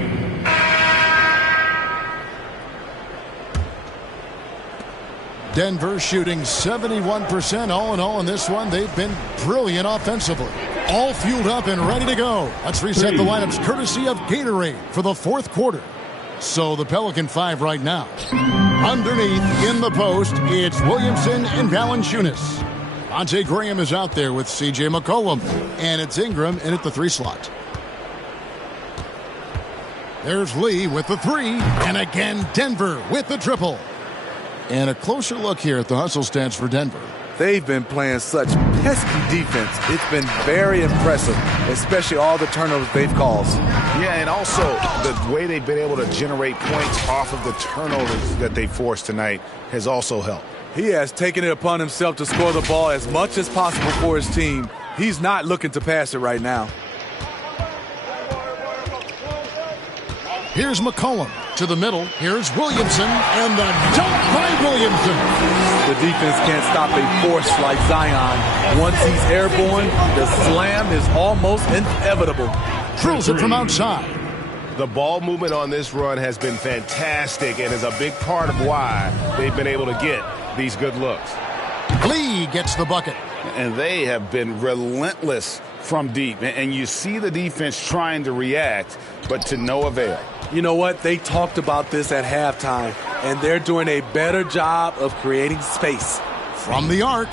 Denver shooting 71% all in all in this one. They've been brilliant offensively. All fueled up and ready to go. Let's reset the lineups courtesy of Gatorade for the 4th quarter. So the Pelican 5 right now. Underneath in the post, it's Williamson and Valanciunas. Devontae Graham is out there with C.J. McCollum. And it's Ingram in at the 3 slot. There's Lee with the 3. And again, Denver with the triple. And a closer look here at the hustle stats for Denver. They've been playing such pesky defense. It's been very impressive, especially all the turnovers they've caused. Yeah, and also the way they've been able to generate points off of the turnovers that they forced tonight has also helped. He has taken it upon himself to score the ball as much as possible for his team. He's not looking to pass it right now. Here's McCollum to the middle. Here's Williamson, and the dunk by Williamson. The defense can't stop a force like Zion. Once he's airborne, the slam is almost inevitable. Drills it from outside. The ball movement on this run has been fantastic and is a big part of why they've been able to get these good looks. Lee gets the bucket. And they have been relentless from deep. And you see the defense trying to react, but to no avail. You know what? They talked about this at halftime, and they're doing a better job of creating space. From the arc,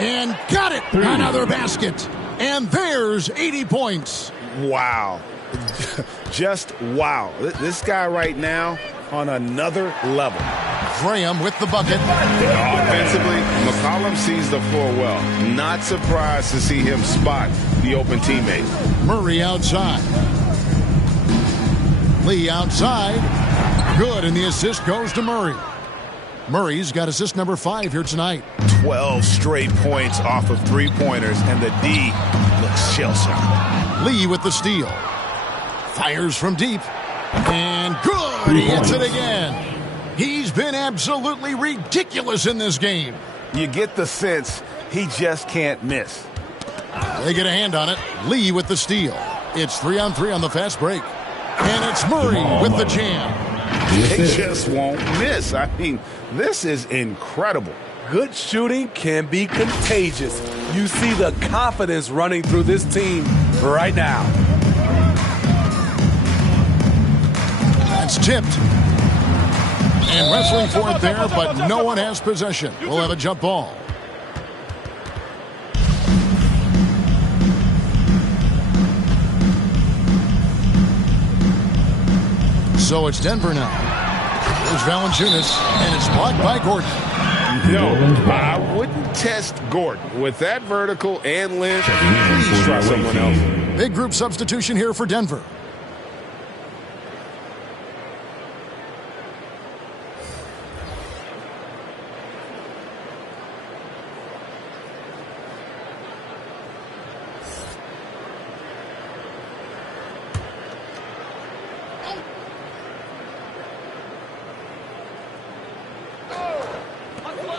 and got it! Another basket, and there's 80 points. Wow. Just wow. This guy right now on another level. Graham with the bucket. Offensively, McCollum sees the floor well. Not surprised to see him spot the open teammate. Murray outside. Lee outside. Good, and the assist goes to Murray. Murray's got assist number 5 here tonight. 12 straight points off of 3-pointers, and the D looks shell-shocked. Lee with the steal. Fires from deep. And good! He hits it again. He's been absolutely ridiculous in this game. You get the sense he just can't miss. They get a hand on it. Lee with the steal. It's 3-on-3 on the fast break. And it's Murray with the jam. They just won't miss. I mean, this is incredible. Good shooting can be contagious. You see the confidence running through this team right now. That's tipped. And wrestling for it there, but no one has possession. We'll have a jump ball. So it's Denver now. There's Valanciunas, and it's blocked by Gordon. No, I wouldn't test Gordon. With that vertical and length, please try someone else. Big group substitution here for Denver.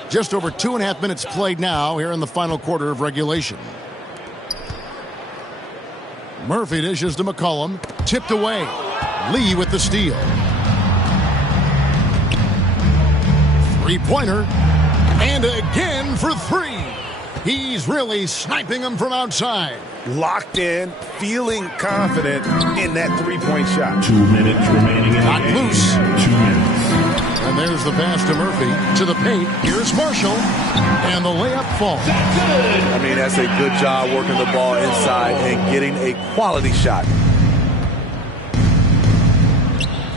Just over 2.5 minutes played now here in the final quarter of regulation. Murphy dishes to McCollum. Tipped away. Lee with the steal. Three-pointer. And again for three. He's really sniping them from outside. Locked in, feeling confident in that three-point shot. 2 minutes remaining in Not the game. loose. 2 minutes. And there's the pass to Murphy. To the paint. Here's Marshall. And the layup falls. I mean, that's a good job working the ball inside and getting a quality shot.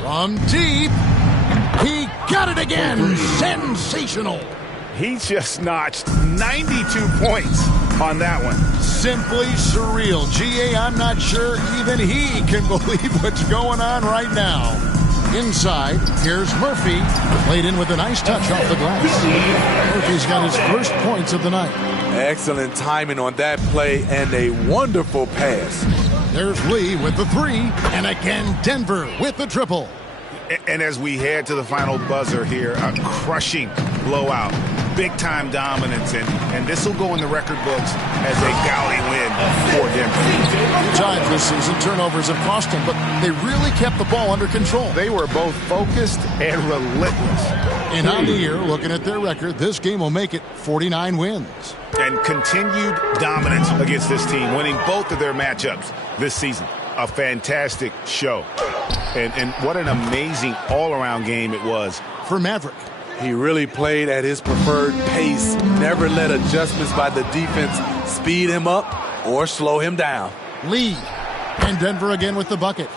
From deep. He got it again. Sensational. He just notched 92 points on that one. Simply surreal. GA, I'm not sure even he can believe what's going on right now. Inside, here's Murphy. Played in with a nice touch off the glass. Murphy's got his first points of the night. Excellent timing on that play and a wonderful pass. There's Lee with the three. And again, Denver with the triple. And as we head to the final buzzer here, a crushing blowout. Big-time dominance, and this will go in the record books as a gaudy win for Denver. Times this season, turnovers have cost them, but they really kept the ball under control. They were both focused and relentless. And on the year, looking at their record, this game will make it 49 wins. And continued dominance against this team, winning both of their matchups this season. A fantastic show. And what an amazing all-around game it was for Maverick. He really played at his preferred pace, never let adjustments by the defense speed him up or slow him down. Lee, and Denver again with the bucket.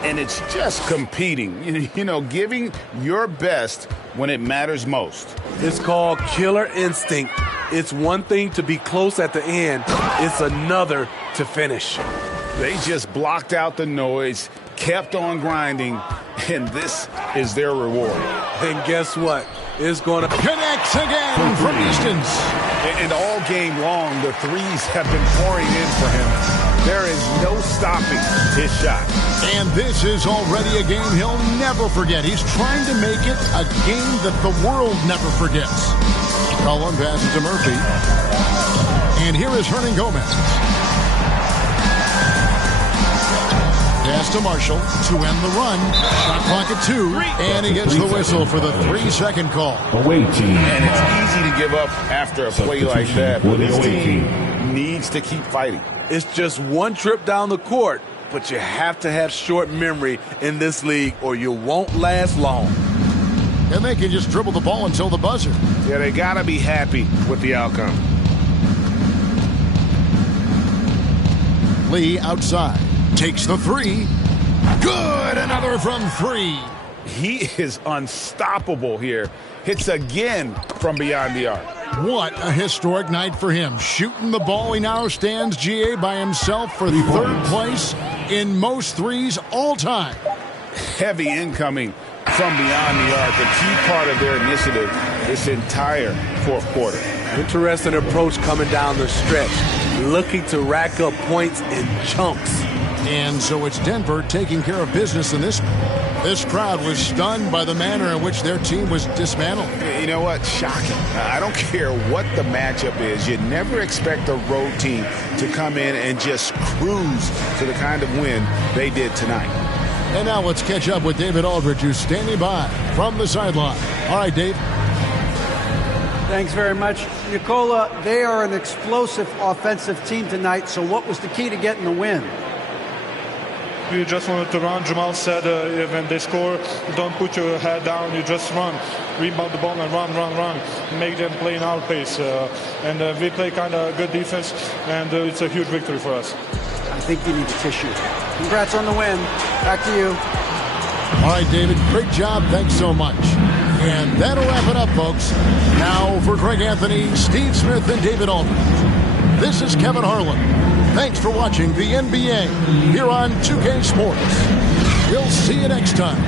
And it's just competing, you know, giving your best when it matters most. It's called killer instinct. It's one thing to be close at the end. It's another to finish. They just blocked out the noise, kept on grinding, and this is their reward. And guess what? It's going to connect again from distance. And all game long, the threes have been pouring in for him. There is no stopping his shot. And this is already a game he'll never forget. He's trying to make it a game that the world never forgets. Cullen passes to Murphy. And here is Hernan Gomez. Pass to Marshall to end the run. Shot clock at 2. And he gets the whistle for the 3-second call. Away team. And it's easy to give up after a play like that. But this team needs to keep fighting. It's just one trip down the court, but you have to have short memory in this league or you won't last long. And they can just dribble the ball until the buzzer. Yeah, they got to be happy with the outcome. Lee outside. Takes the three. Good! Another from 3. He is unstoppable here. Hits again from beyond the arc. What a historic night for him. Shooting the ball, he now stands GA by himself for third place in most threes all time. Heavy incoming from beyond the arc, a key part of their initiative this entire fourth quarter. Interesting approach coming down the stretch, looking to rack up points in chunks. And so it's Denver taking care of business in this. This crowd was stunned by the manner in which their team was dismantled. You know what? Shocking. I don't care what the matchup is. You never expect a road team to come in and just cruise to the kind of win they did tonight. And now let's catch up with David Aldridge, who's standing by from the sideline. All right, Dave. Thanks very much. Nicola, they are an explosive offensive team tonight, so what was the key to getting the win? We just wanted to run. Jamal said when they score, don't put your head down, you just run. Rebound the ball and run. Make them play in our pace. And we play kind of good defense, and it's a huge victory for us. I think you need a tissue. Congrats on the win. Back to you. All right, David, great job. Thanks so much. And that'll wrap it up, folks. Now for Greg Anthony, Steve Smith, and David Aldridge. This is Kevin Harlan. Thanks for watching the NBA here on 2K Sports. We'll see you next time.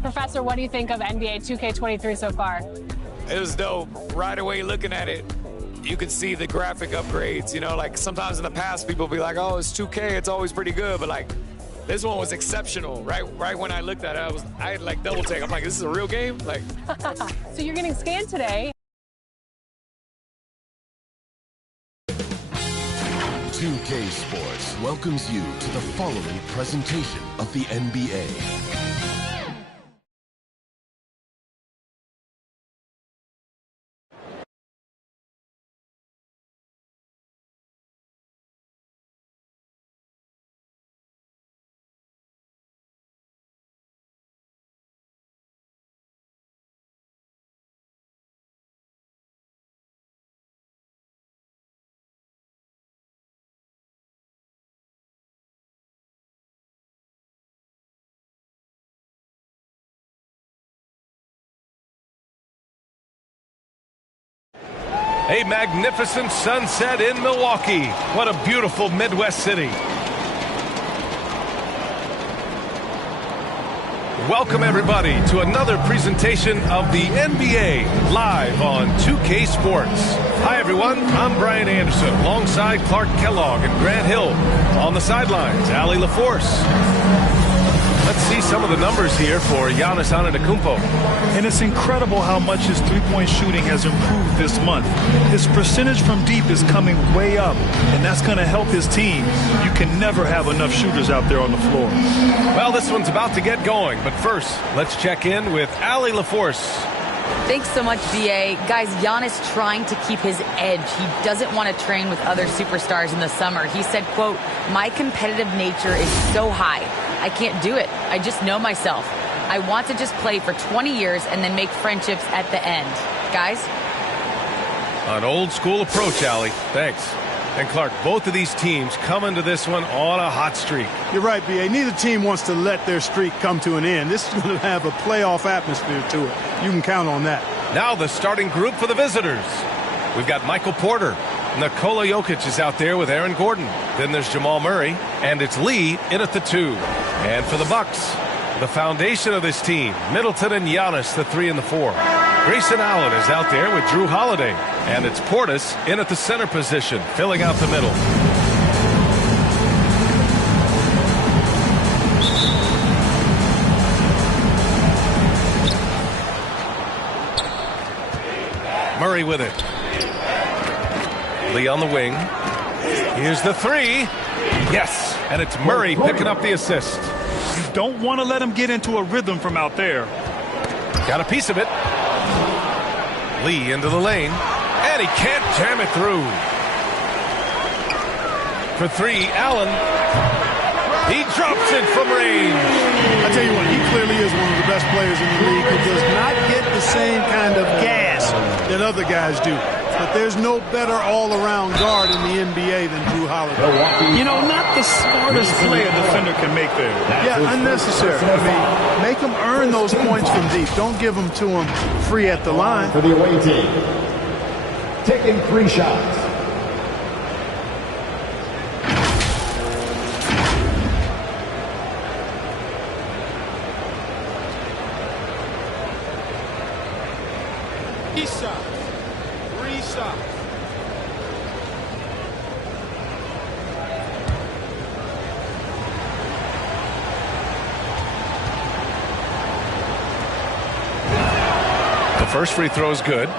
Professor, what do you think of NBA 2K23 so far? It was dope. Right away looking at it, you could see the graphic upgrades. You know, like sometimes in the past people be like, oh, it's 2K, it's always pretty good. But like, this one was exceptional. Right when I looked at it, I had like double take. I'm like, this is a real game? Like, so you're getting scanned today. 2K Sports welcomes you to the following presentation of the NBA. A magnificent sunset in Milwaukee. What a beautiful Midwest city. Welcome, everybody, to another presentation of the NBA live on 2K Sports. Hi, everyone. I'm Brian Anderson, alongside Clark Kellogg and Grant Hill. On the sidelines, Allie LaForce. Let's see some of the numbers here for Giannis Antetokounmpo. And it's incredible how much his three-point shooting has improved this month. His percentage from deep is coming way up, and that's going to help his team. You can never have enough shooters out there on the floor. Well, this one's about to get going, but first, let's check in with Allie LaForce. Thanks so much, BA. Guys, Giannis trying to keep his edge. He doesn't want to train with other superstars in the summer. He said, quote, "My competitive nature is so high. I can't do it. I just know myself. I want to just play for 20 years and then make friendships at the end." Guys? An old school approach, Allie. Thanks. And Clark, both of these teams come into this one on a hot streak. You're right, B.A. Neither team wants to let their streak come to an end. This is going to have a playoff atmosphere to it. You can count on that. Now the starting group for the visitors. We've got Michael Porter. Nikola Jokic is out there with Aaron Gordon. Then there's Jamal Murray, and it's Lee in at the 2. And for the Bucks, the foundation of this team, Middleton and Giannis, the 3 and the 4. Grayson Allen is out there with Drew Holiday, and it's Portis in at the center position, filling out the middle. Murray with it. Lee on the wing. Here's the three. Yes, and it's Murray picking up the assist. You don't want to let him get into a rhythm from out there. Got a piece of it. Lee into the lane, and he can't jam it through. For three, Allen. He drops it from range. I tell you what, he clearly is one of the best players in the league who does not get the same kind of gas that other guys do. But there's no better all-around guard in the NBA than Drew Holiday. You know, not the smartest play a defender can make there. Yeah, unnecessary. I mean, make them earn those points from deep. Don't give them to them free at the line. For the away team, taking 3 shots. First free throw is good.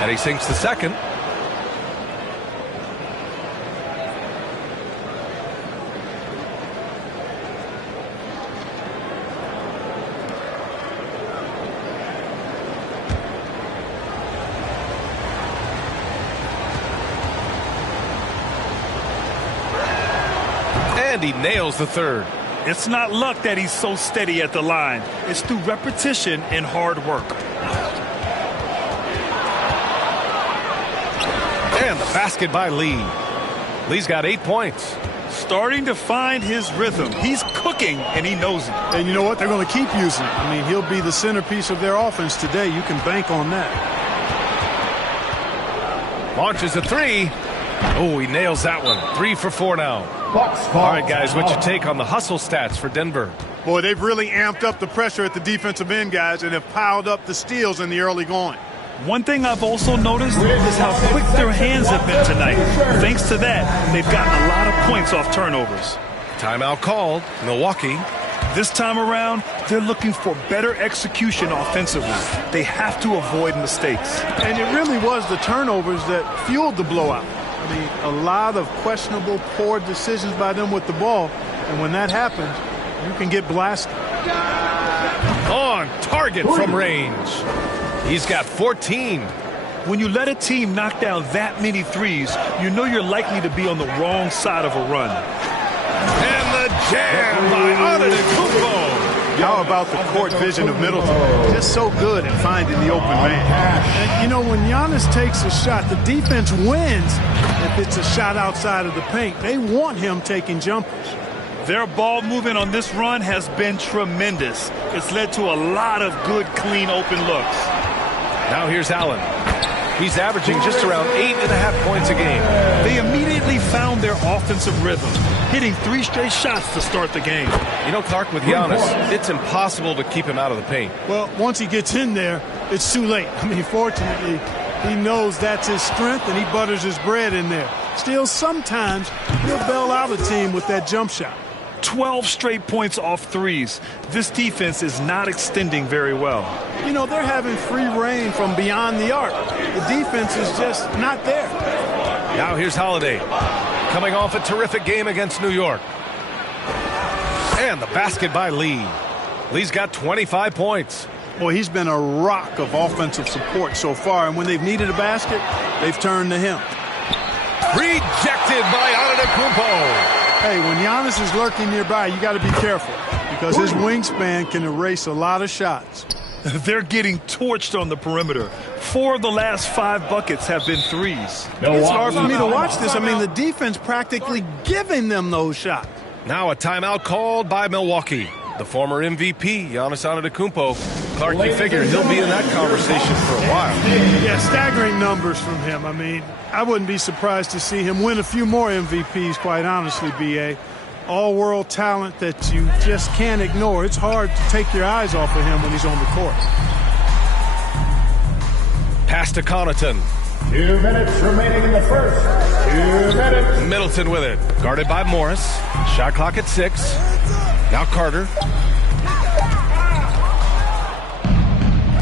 And he sinks the second. And he nails the third. It's not luck that he's so steady at the line. It's through repetition and hard work. And the basket by Lee. Lee's got 8 points. Starting to find his rhythm. He's cooking, and he knows it. And you know what? They're going to keep using him. I mean, he'll be the centerpiece of their offense today. You can bank on that. Launches a three. Oh, he nails that one. 3 for 4 now. All right, guys, what's your take on the hustle stats for Denver? Boy, they've really amped up the pressure at the defensive end, guys, and have piled up the steals in the early going. One thing I've also noticed is how quick their hands have been tonight. Thanks to that, they've gotten a lot of points off turnovers. Timeout called. Milwaukee. This time around, they're looking for better execution offensively. They have to avoid mistakes. And it really was the turnovers that fueled the blowout. I mean, a lot of questionable, poor decisions by them with the ball. And when that happens, you can get blasted. On target from range. He's got 14. When you let a team knock down that many threes, you know you're likely to be on the wrong side of a run. And the jam by Antetokounmpo. How about the court vision of Middleton? Just so good at finding the open man. And, you know, when Giannis takes a shot, the defense wins if it's a shot outside of the paint. They want him taking jumpers. Their ball movement on this run has been tremendous. It's led to a lot of good, clean, open looks. Now here's Allen. He's averaging just around 8.5 points a game. They immediately found their offensive rhythm, hitting 3 straight shots to start the game. You know, Clark, with Giannis, it's impossible to keep him out of the paint. Well, once he gets in there, it's too late. I mean, fortunately, he knows that's his strength, and he butters his bread in there. Still, sometimes he'll bail out a team with that jump shot. 12 straight points off threes. This defense is not extending very well. You know, they're having free reign from beyond the arc. The defense is just not there. Now here's Holiday, coming off a terrific game against New York. And the basket by Lee. Lee's got 25 points. Boy, he's been a rock of offensive support so far, and when they've needed a basket, they've turned to him. Rejected by Antetokounmpo. Hey, when Giannis is lurking nearby, you got to be careful because his wingspan can erase a lot of shots. They're getting torched on the perimeter. 4 of the last 5 buckets have been threes. It's hard for me to watch this. I mean, the defense practically giving them those shots. Now a timeout called by Milwaukee. The former MVP, Giannis Antetokounmpo. Clark, you figure he'll be in that conversation for a while. Yeah, staggering numbers from him. I mean, I wouldn't be surprised to see him win a few more MVPs, quite honestly, B.A. all-world talent that you just can't ignore. It's hard to take your eyes off of him when he's on the court. Pass to Connaughton. 2 minutes remaining in the first. 2 minutes. Middleton with it. Guarded by Morris. Shot clock at 6. Now Carter.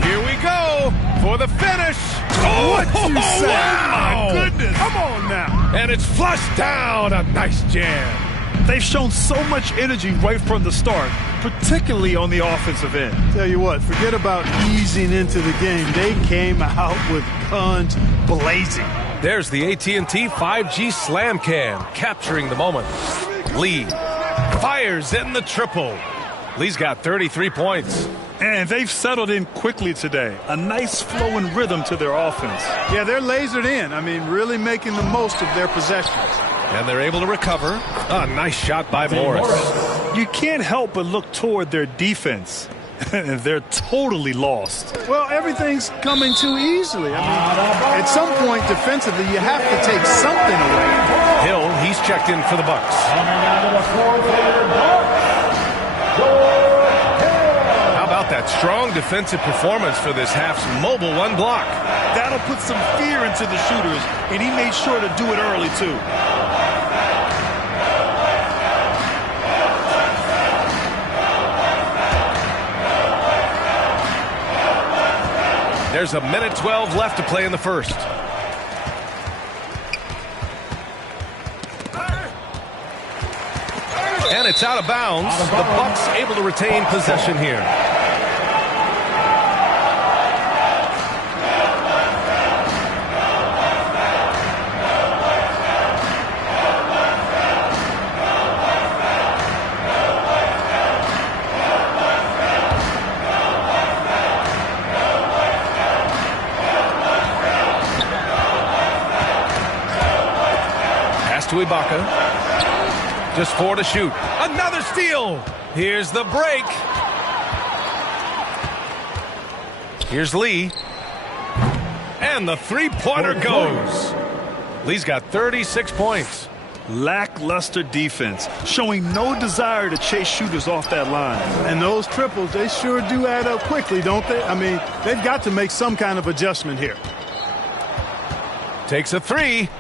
Here we go for the finish. Oh, what you say? Wow. Oh, my goodness. Come on now. And it's flushed down. A nice jam. They've shown so much energy right from the start, particularly on the offensive end. Tell you what, forget about easing into the game. They came out with guns blazing. There's the AT&T 5G Slam Cam, capturing the moment. Lee fires in the triple. Lee's got 33 points. And they've settled in quickly today. A nice flowing rhythm to their offense. Yeah, they're lasered in. I mean, really making the most of their possessions. And they're able to recover. A nice shot by Morris. You can't help but look toward their defense. They're totally lost. Well, everything's coming too easily. I mean, at some point defensively, you have to take something away. Hill, he's checked in for the Bucks. Coming out of the fourth quarter, How about that strong defensive performance for this half's mobile one block? That'll put some fear into the shooters, and he made sure to do it early, too. There's a minute 12 left to play in the first. And it's out of bounds. The Bucks able to retain possession here. To Ibaka. Just 4 to shoot. Another steal. Here's the break. Here's Lee. And the three-pointer goes. Lee's got 36 points. Lackluster defense, showing no desire to chase shooters off that line. And those triples, they sure do add up quickly, don't they? I mean, they've got to make some kind of adjustment here. Takes a 3.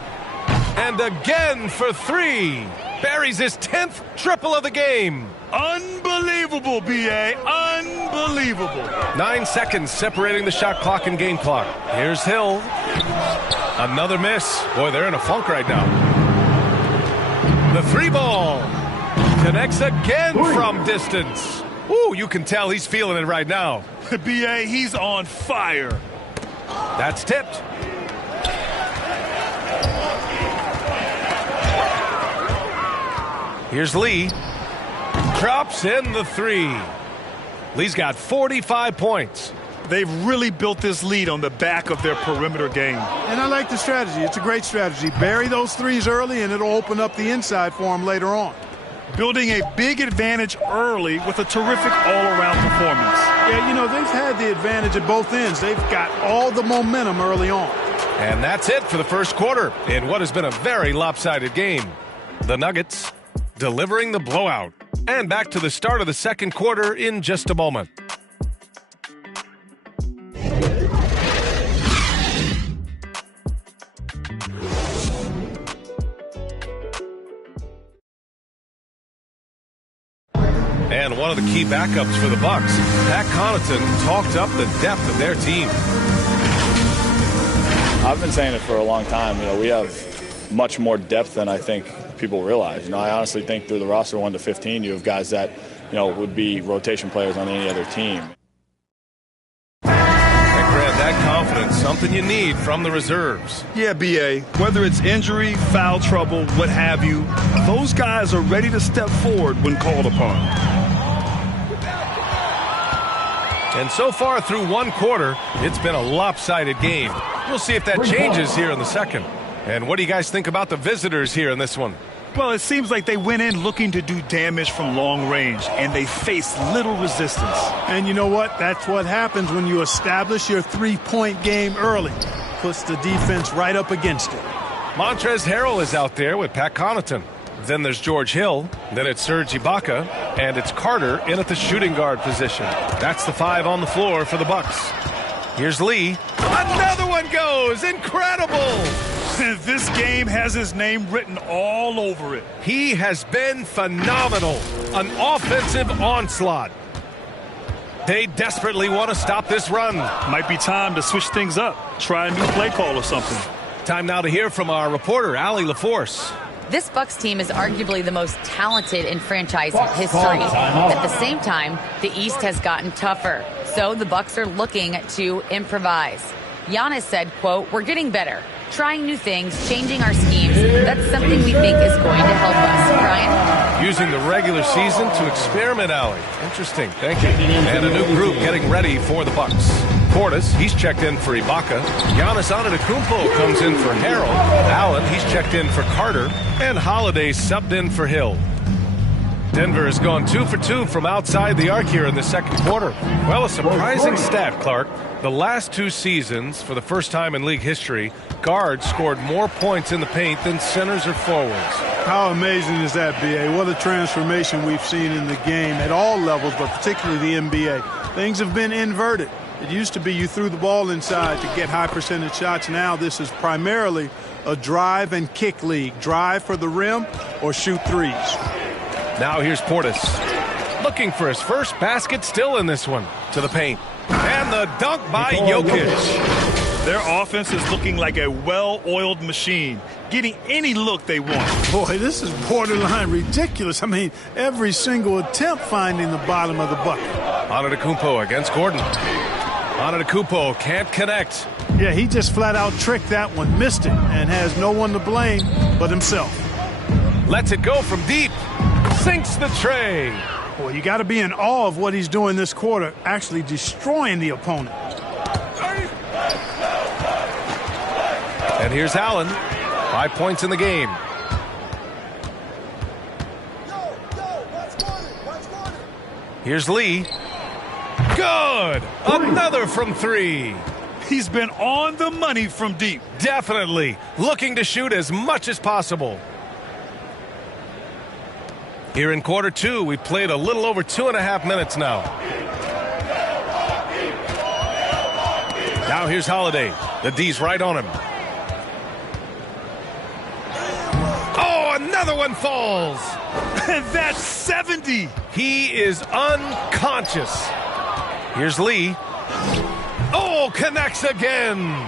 And again for 3. Buries his 10th triple of the game. Unbelievable, B.A. Unbelievable. 9 seconds separating the shot clock and game clock. Here's Hill. Another miss. Boy, they're in a funk right now. The 3 ball. Connects again from distance. Ooh, you can tell he's feeling it right now. B.A., he's on fire. That's tipped. Here's Lee. Drops in the 3. Lee's got 45 points. They've really built this lead on the back of their perimeter game. And I like the strategy. It's a great strategy. Bury those threes early, and it'll open up the inside for them later on. Building a big advantage early with a terrific all-around performance. Yeah, you know, they've had the advantage at both ends. They've got all the momentum early on. And that's it for the first quarter in what has been a very lopsided game. The Nuggets delivering the blowout. And back to the start of the second quarter in just a moment. And one of the key backups for the Bucks, Pat Connaughton, talked up the depth of their team. I've been saying it for a long time. You know, we have much more depth than I think people realize. You know, I honestly think through the roster 1 to 15, you have guys that, you know, would be rotation players on any other team. And Grant, that confidence, something you need from the reserves. Yeah, B.A., whether it's injury, foul trouble, what have you, those guys are ready to step forward when called upon. And so far through one quarter, it's been a lopsided game. We'll see if that changes here in the second. And what do you guys think about the visitors here in this one? Well, it seems like they went in looking to do damage from long range, and they faced little resistance. And you know what? That's what happens when you establish your three-point game early. Puts the defense right up against it. Montrezl Harrell is out there with Pat Connaughton. Then there's George Hill. Then it's Serge Ibaka. And it's Carter in at the shooting guard position. That's the 5 on the floor for the Bucks. Here's Lee. Another one goes. Incredible. This game has his name written all over it. He has been phenomenal. An offensive onslaught. They desperately want to stop this run. Might be time to switch things up. Try a new play call or something. Time now to hear from our reporter, Allie LaForce. This Bucks team is arguably the most talented in franchise history. At the same time, the East has gotten tougher. So the Bucks are looking to improvise. Giannis said, quote, "We're getting better, trying new things, changing our schemes. That's something we think is going to help us." Brian? Using the regular season to experiment, Allie. Interesting. Thank you. And a new group getting ready for the Bucks. Portis, he's checked in for Ibaka. Giannis Antetokounmpo comes in for Harrell. Allen, he's checked in for Carter. And Holiday subbed in for Hill. Denver has gone 2 for 2 from outside the arc here in the second quarter. Well, a surprising stat, Clark. The last 2 seasons, for the first time in league history, guards scored more points in the paint than centers or forwards. How amazing is that, B.A.? What a transformation we've seen in the game at all levels, but particularly the NBA. Things have been inverted. It used to be you threw the ball inside to get high percentage shots. Now this is primarily a drive and kick league. Drive for the rim or shoot threes. Now here's Portis. Looking for his first basket, still in this one. To the paint. And the dunk by Jokic. Their offense is looking like a well-oiled machine, getting any look they want. Boy, this is borderline ridiculous. I mean, every single attempt finding the bottom of the bucket. Antetokounmpo against Gordon. Antetokounmpo can't connect. Yeah, he just flat out tricked that one, missed it, and has no one to blame but himself. Lets it go from deep. Sinks the tray. Boy, you got to be in awe of what he's doing this quarter, actually destroying the opponent. And here's Allen. 5 points in the game. Here's Lee. Good. Another from 3. He's been on the money from deep. Definitely. Looking to shoot as much as possible. Here in quarter 2, we played a little over 2.5 minutes now. Now here's Holiday. The D's right on him. Oh, another one falls. And that's 70. He is unconscious. Here's Lee. Oh, connects again.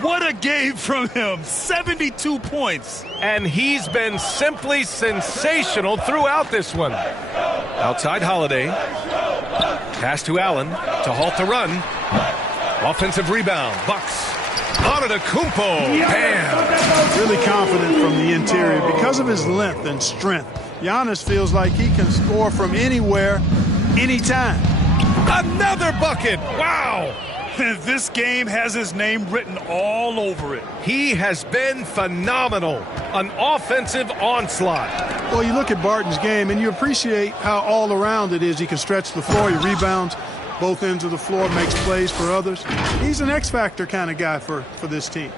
What a game from him. 72 points. And he's been simply sensational throughout this one. Outside Holiday. Pass to Allen to halt the run. Offensive rebound. Bucks. Antetokounmpo. Bam. Really confident from the interior because of his length and strength. Giannis feels like he can score from anywhere, anytime. Another bucket. Wow. This game has his name written all over it. He has been phenomenal. An offensive onslaught. Well, you look at Barton's game and you appreciate how all around it is. He can stretch the floor, he rebounds both ends of the floor, makes plays for others. He's an X-factor kind of guy for this team.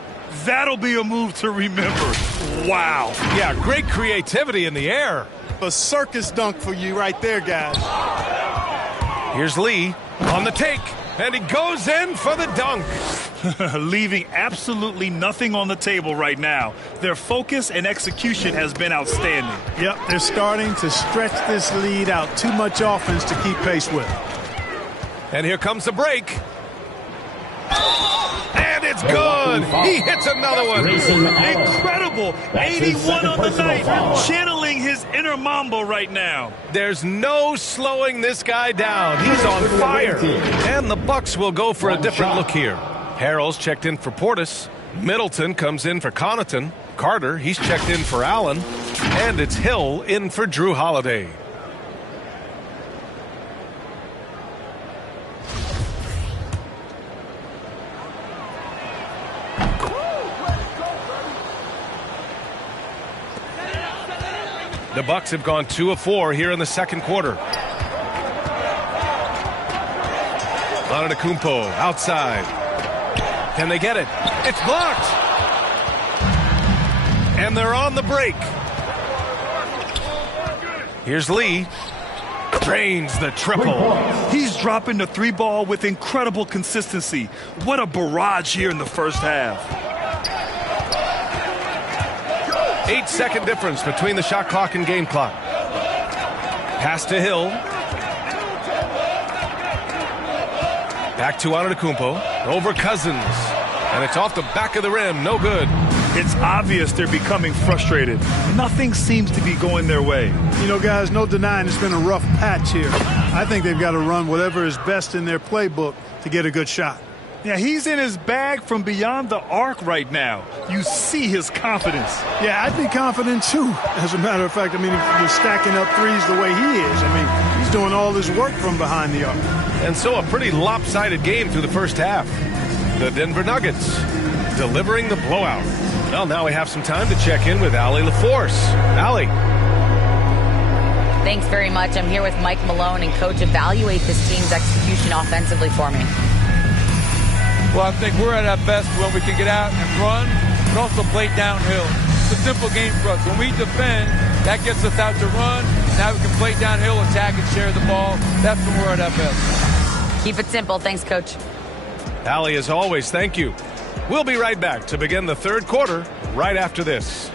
That'll be a move to remember. Wow. Yeah, great creativity in the air. A circus dunk for you right there, guys. Here's Lee on the take. And he goes in for the dunk. Leaving absolutely nothing on the table right now. Their focus and execution has been outstanding. Yep, they're starting to stretch this lead out. Too much offense to keep pace with. And here comes the break. And it's good. He hits another one. Incredible. 81 on the night. Channeling his inner Mamba right now. There's no slowing this guy down. He's on fire. And the Bucks will go for a different look here. Harrell's checked in for Portis. Middleton comes in for Connaughton. Carter, he's checked in for Allen. And it's Hill in for Drew Holiday. The Bucks have gone 2 of 4 here in the second quarter. Antetokounmpo outside. Can they get it? It's blocked. And they're on the break. Here's Lee. Drains the triple. He's dropping the three ball with incredible consistency. What a barrage here in the first half. 8-second difference between the shot clock and game clock. Pass to Hill. Back to Antetokounmpo. Over Cousins. And it's off the back of the rim. No good. It's obvious they're becoming frustrated. Nothing seems to be going their way. You know, guys, no denying it's been a rough patch here. I think they've got to run whatever is best in their playbook to get a good shot. Yeah, he's in his bag from beyond the arc right now. You see his confidence. Yeah, I'd be confident too. As a matter of fact, I mean, if you're stacking up threes the way he is, I mean, he's doing all his work from behind the arc. And so a pretty lopsided game through the first half. The Denver Nuggets delivering the blowout. Well, now we have some time to check in with Allie LaForce. Allie. Thanks very much. I'm here with Mike Malone, and Coach, evaluate this team's execution offensively for me. Well, I think we're at our best when we can get out and run, but also play downhill. It's a simple game for us. When we defend, that gets us out to run. Now we can play downhill, attack, and share the ball. That's when we're at our best. Keep it simple. Thanks, Coach. Allie, as always, thank you. We'll be right back to begin the third quarter right after this.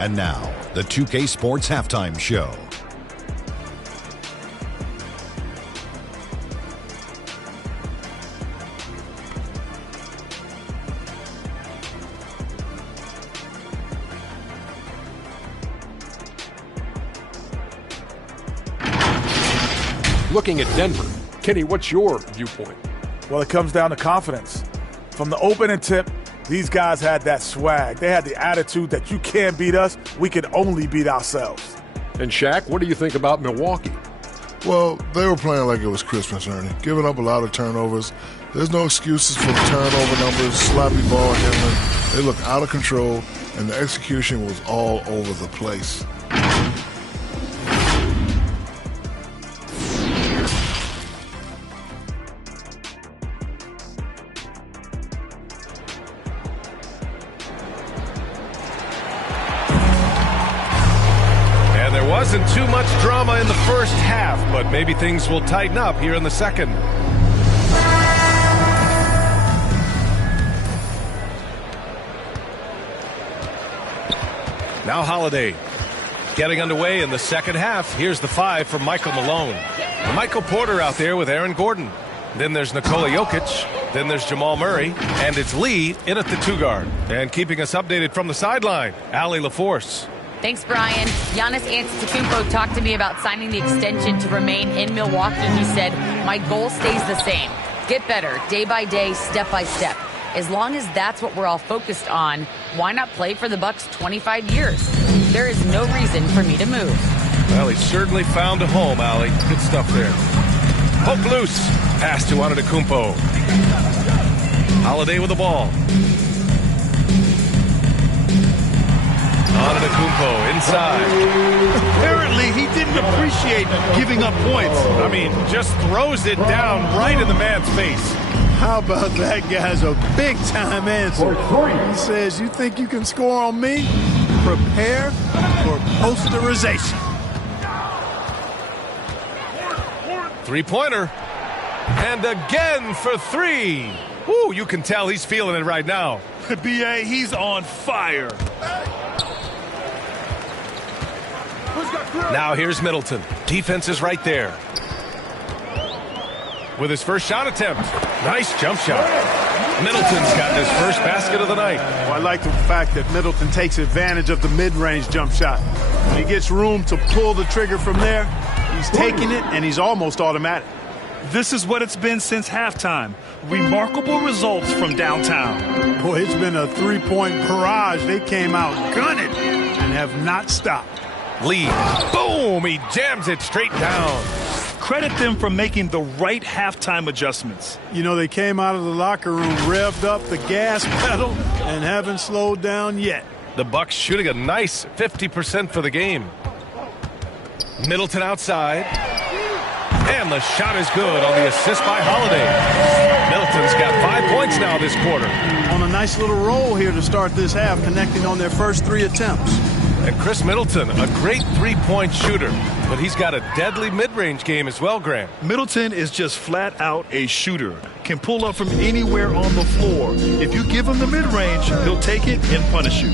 And now, the 2K Sports Halftime Show. Looking at Denver, Kenny, what's your viewpoint? Well, it comes down to confidence. From the opening tip, these guys had that swag. They had the attitude that you can't beat us, we can only beat ourselves. And Shaq, what do you think about Milwaukee? Well, they were playing like it was Christmas, Ernie, giving up a lot of turnovers. There's no excuses for the turnover numbers, sloppy ball handling. They looked out of control, and the execution was all over the place. Wasn't too much drama in the first half, but maybe things will tighten up here in the second. Now Holiday getting underway in the second half. Here's the 5 from Michael Malone. Michael Porter out there with Aaron Gordon. Then there's Nikola Jokic. Then there's Jamal Murray. And it's Lee in at the 2 guard. And keeping us updated from the sideline, Allie LaForce. Thanks, Brian. Giannis Antetokounmpo talked to me about signing the extension to remain in Milwaukee. He said, my goal stays the same. Get better, day by day, step by step. As long as that's what we're all focused on, why not play for the Bucks 25 years? There is no reason for me to move. Well, he certainly found a home, Allie. Good stuff there. Poke loose. Pass to Antetokounmpo. Holiday with the ball. Antetokounmpo inside. Apparently, he didn't appreciate giving up points. I mean, just throws it down right in the man's face. How about that guy's a big-time answer? He says, you think you can score on me? Prepare for posterization. Three-pointer. And again for 3. Ooh, you can tell he's feeling it right now. B.A., he's on fire. Now here's Middleton. Defense is right there. With his first shot attempt. Nice jump shot. Middleton's got his first basket of the night. Well, I like the fact that Middleton takes advantage of the mid-range jump shot. When he gets room to pull the trigger from there, he's taking it, and he's almost automatic. This is what it's been since halftime. Remarkable results from downtown. Boy, it's been a three-point barrage. They came out gunning and have not stopped. Lee, boom, he jams it straight down. Credit them for making the right halftime adjustments. You know, they came out of the locker room, revved up the gas pedal, and haven't slowed down yet. The Bucks shooting a nice 50% for the game. Middleton outside. And the shot is good on the assist by Holiday. Middleton's got 5 points now this quarter. On a nice little roll here to start this half, connecting on their first 3 attempts. And Chris Middleton, a great three-point shooter, but he's got a deadly mid-range game as well, Graham. Middleton is just flat out a shooter. Can pull up from anywhere on the floor. If you give him the mid-range, he'll take it and punish you.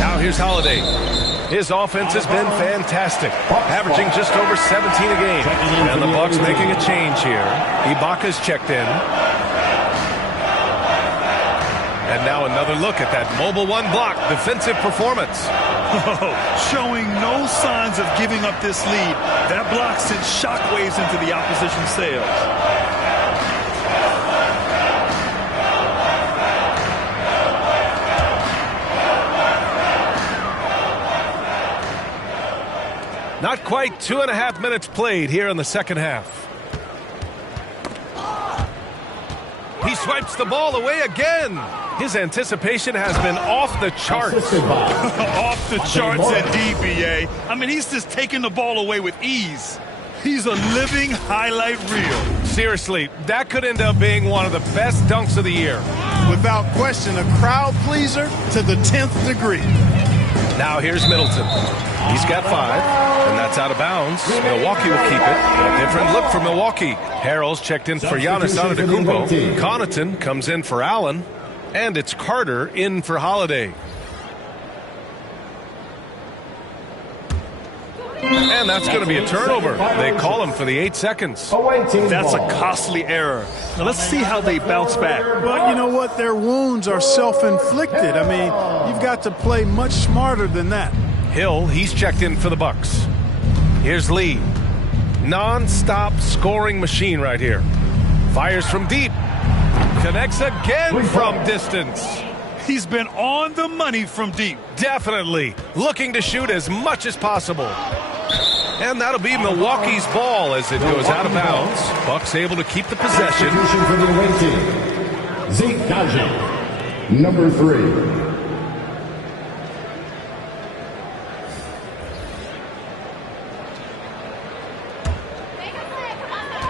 Now here's Holiday. His offense has been fantastic, averaging just over 17 a game. And the Bucks making a change here. Ibaka's checked in. And now another look at that mobile one block defensive performance. Showing no signs of giving up this lead. That block sent shockwaves into the opposition's sails. Not quite 2.5 minutes played here in the second half. He swipes the ball away again. His anticipation has been off the charts. Off the charts indeed, B.A. I mean, he's just taking the ball away with ease. He's a living highlight reel. Seriously, that could end up being one of the best dunks of the year. Without question, a crowd pleaser to the 10th degree. Now here's Middleton. He's got 5, and that's out of bounds. Milwaukee will keep it. A different look for Milwaukee. Harrell's checked in for Giannis Antetokounmpo. Connaughton comes in for Allen, and it's Carter in for Holiday. And that's going to be a turnover. They call him for the 8 seconds. That's a costly error. Now let's see how they bounce back. But you know what? Their wounds are self-inflicted. I mean, you've got to play much smarter than that. Hill, he's checked in for the Bucks. Here's Lee. Non-stop scoring machine right here. Fires from deep. Connects again from distance. He's been on the money from deep. Definitely. Looking to shoot as much as possible. And that'll be Milwaukee's ball as it goes out of bounds. Bucks able to keep the possession. Substitution for the away team. Zeke Naji, number 3.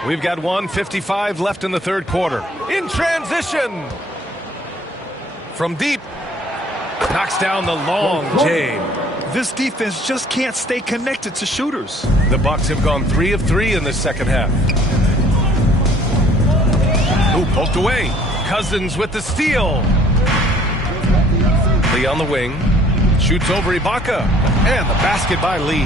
We've got 1:55 left in the third quarter. In transition. From deep. Knocks down the long J. This defense just can't stay connected to shooters. The Bucks have gone 3 of 3 in this second half. Ooh, poked away. Cousins with the steal. Lee on the wing. Shoots over Ibaka. And the basket by Lee.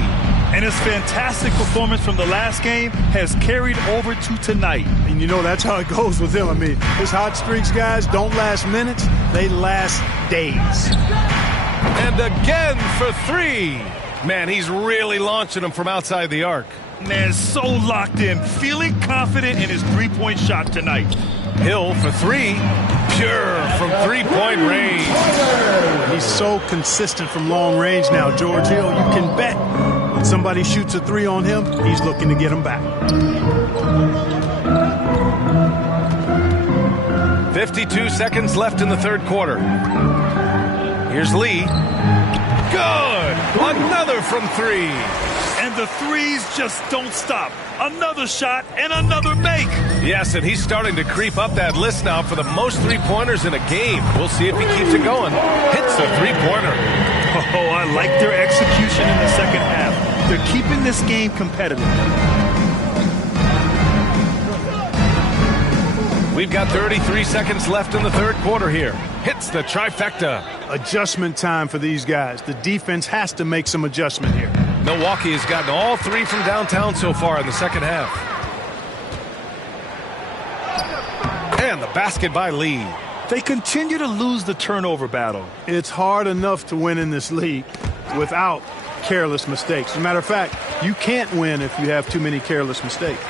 And his fantastic performance from the last game has carried over to tonight. And you know, that's how it goes with him. I mean, his hot streaks, guys, don't last minutes. They last days. And again for 3. Man, he's really launching them from outside the arc. Man, so locked in, feeling confident in his three-point shot tonight. Hill for 3. Pure from three-point range. He's so consistent from long range now, George Hill. You can bet when somebody shoots a 3 on him, he's looking to get him back. 52 seconds left in the third quarter. Here's Lee. Good! Another from 3. And the threes just don't stop. Another shot and another make. Yes, and he's starting to creep up that list now for the most three-pointers in a game. We'll see if he keeps it going. Hits the three-pointer. Oh, I like their execution in the second half. They're keeping this game competitive. We've got 33 seconds left in the third quarter here. Hits the trifecta. Adjustment time for these guys. The defense has to make some adjustment here. Milwaukee has gotten all 3 from downtown so far in the second half. And the basket by Lee. They continue to lose the turnover battle. It's hard enough to win in this league without careless mistakes. As a matter of fact, you can't win if you have too many careless mistakes.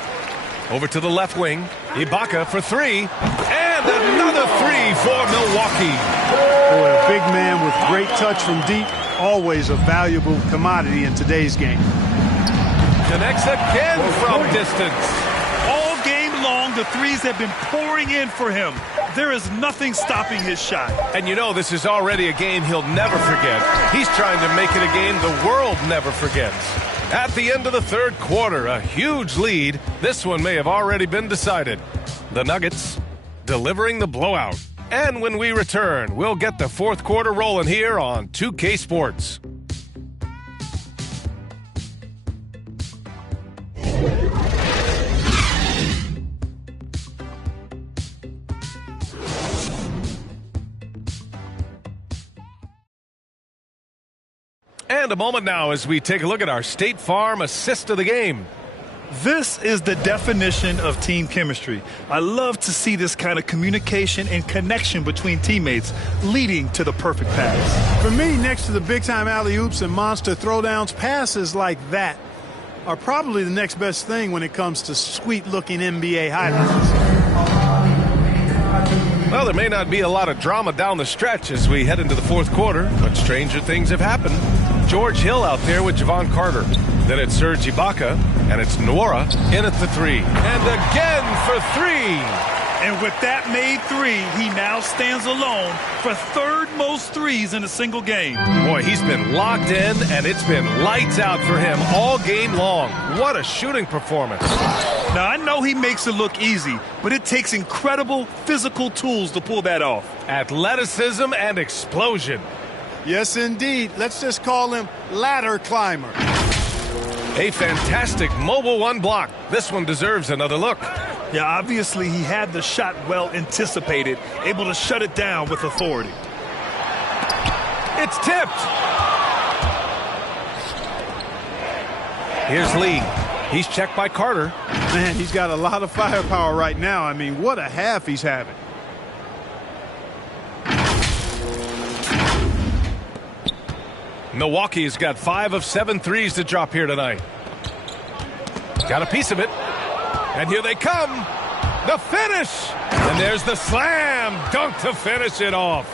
Over to the left wing. Ibaka for 3. And another 3 for Milwaukee. Boy, a big man with great touch from deep. Always a valuable commodity in today's game. Connects again from distance. All game long, the threes have been pouring in for him. There is nothing stopping his shot. And you know, this is already a game he'll never forget. He's trying to make it a game the world never forgets. At the end of the third quarter, a huge lead. This one may have already been decided. The Nuggets delivering the blowout. And when we return, we'll get the fourth quarter rolling here on 2K Sports. And a moment now as we take a look at our State Farm assist of the game. This is the definition of team chemistry. I love to see this kind of communication and connection between teammates leading to the perfect pass. For me, next to the big-time alley-oops and monster throwdowns, passes like that are probably the next best thing when it comes to sweet-looking NBA highlights. Well, there may not be a lot of drama down the stretch as we head into the fourth quarter, but stranger things have happened. George Hill out there with Javon Carter. Then it's Serge Ibaka, and it's Nwora in at the three. And again for three. And with that made three, he now stands alone for third most threes in a single game. Boy, he's been locked in, and it's been lights out for him all game long. What a shooting performance. Now, I know he makes it look easy, but it takes incredible physical tools to pull that off. Athleticism and explosion. Yes, indeed. Let's just call him ladder climber. A fantastic mobile one block. This one deserves another look. Yeah, obviously he had the shot well anticipated, able to shut it down with authority. It's tipped. Here's Lee. He's checked by Carter. Man, he's got a lot of firepower right now. I mean, what a half he's having. Milwaukee's got 5 of 7 threes to drop here tonight. Got a piece of it. And here they come. The finish. And there's the slam dunk to finish it off.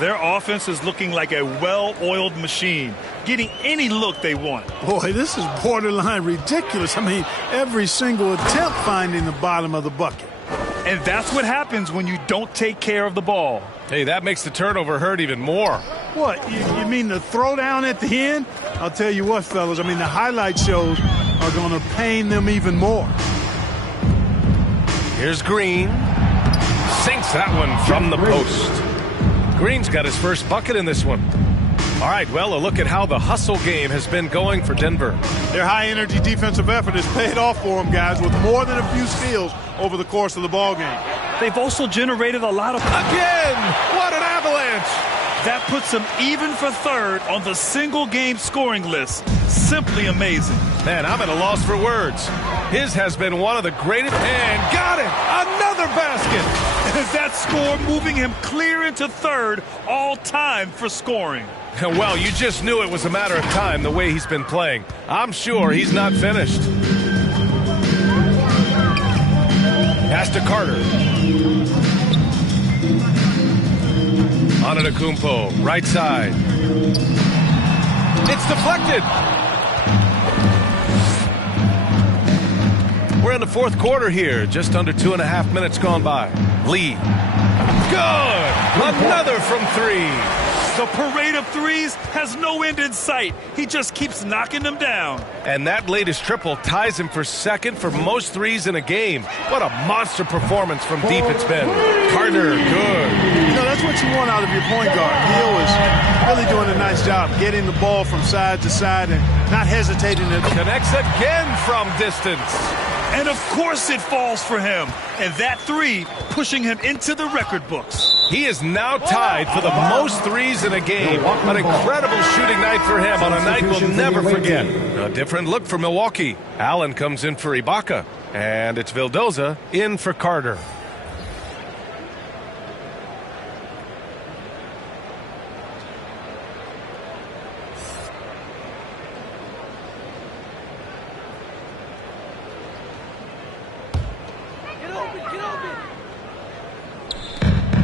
Their offense is looking like a well-oiled machine, getting any look they want. Boy, this is borderline ridiculous. I mean, every single attempt finding the bottom of the bucket. And that's what happens when you don't take care of the ball. Hey, that makes the turnover hurt even more. What, you mean the throwdown at the end? I'll tell you what, fellas, I mean, the highlight shows are going to pain them even more. Here's Green. Sinks that one from the post. Green's got his first bucket in this one. All right, well, a look at how the hustle game has been going for Denver. Their high-energy defensive effort has paid off for them, guys, with more than a few steals over the course of the ballgame. They've also generated a lot of... Again! What an avalanche! That puts them even for third on the single-game scoring list. Simply amazing. Man, I'm at a loss for words. His has been one of the greatest... And got it! Another basket! Is that score moving him clear into third all-time for scoring? Well, you just knew it was a matter of time the way he's been playing. I'm sure he's not finished. Pass to Carter. Antetokounmpo, right side. It's deflected. We're in the fourth quarter here. Just under 2.5 minutes gone by. Lee. Good. Another from three. The parade of threes has no end in sight. He just keeps knocking them down. And that latest triple ties him for second for most threes in a game. What a monster performance from deep it's been. Carter, good. You know, that's what you want out of your point guard. Hill is really doing a nice job getting the ball from side to side and not hesitating to... Connects again from distance. And of course it falls for him. And that three pushing him into the record books. He is now tied for the most threes in a game. An incredible shooting night for him on a night we'll never forget. A different look for Milwaukee. Allen comes in for Ibaka. And it's Vildoza in for Carter.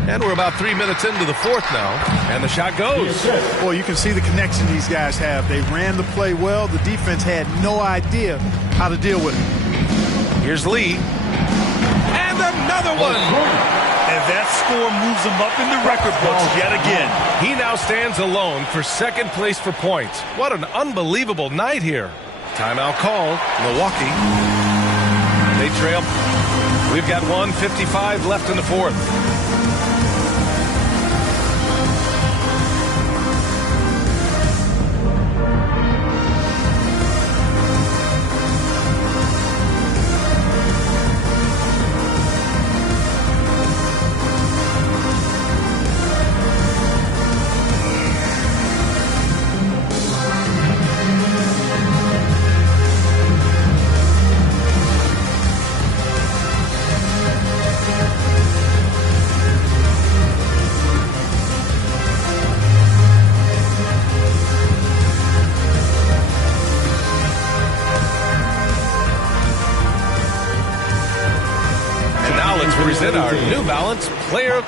And we're about 3 minutes into the fourth now, and the shot goes. Boy, you can see the connection these guys have. They ran the play well. The defense had no idea how to deal with it. Here's Lee. And another one. And that score moves him up in the record books yet again. He now stands alone for second place for points. What an unbelievable night here. Timeout call, Milwaukee. They trail. We've got 1:55 left in the fourth. present our New Balance Player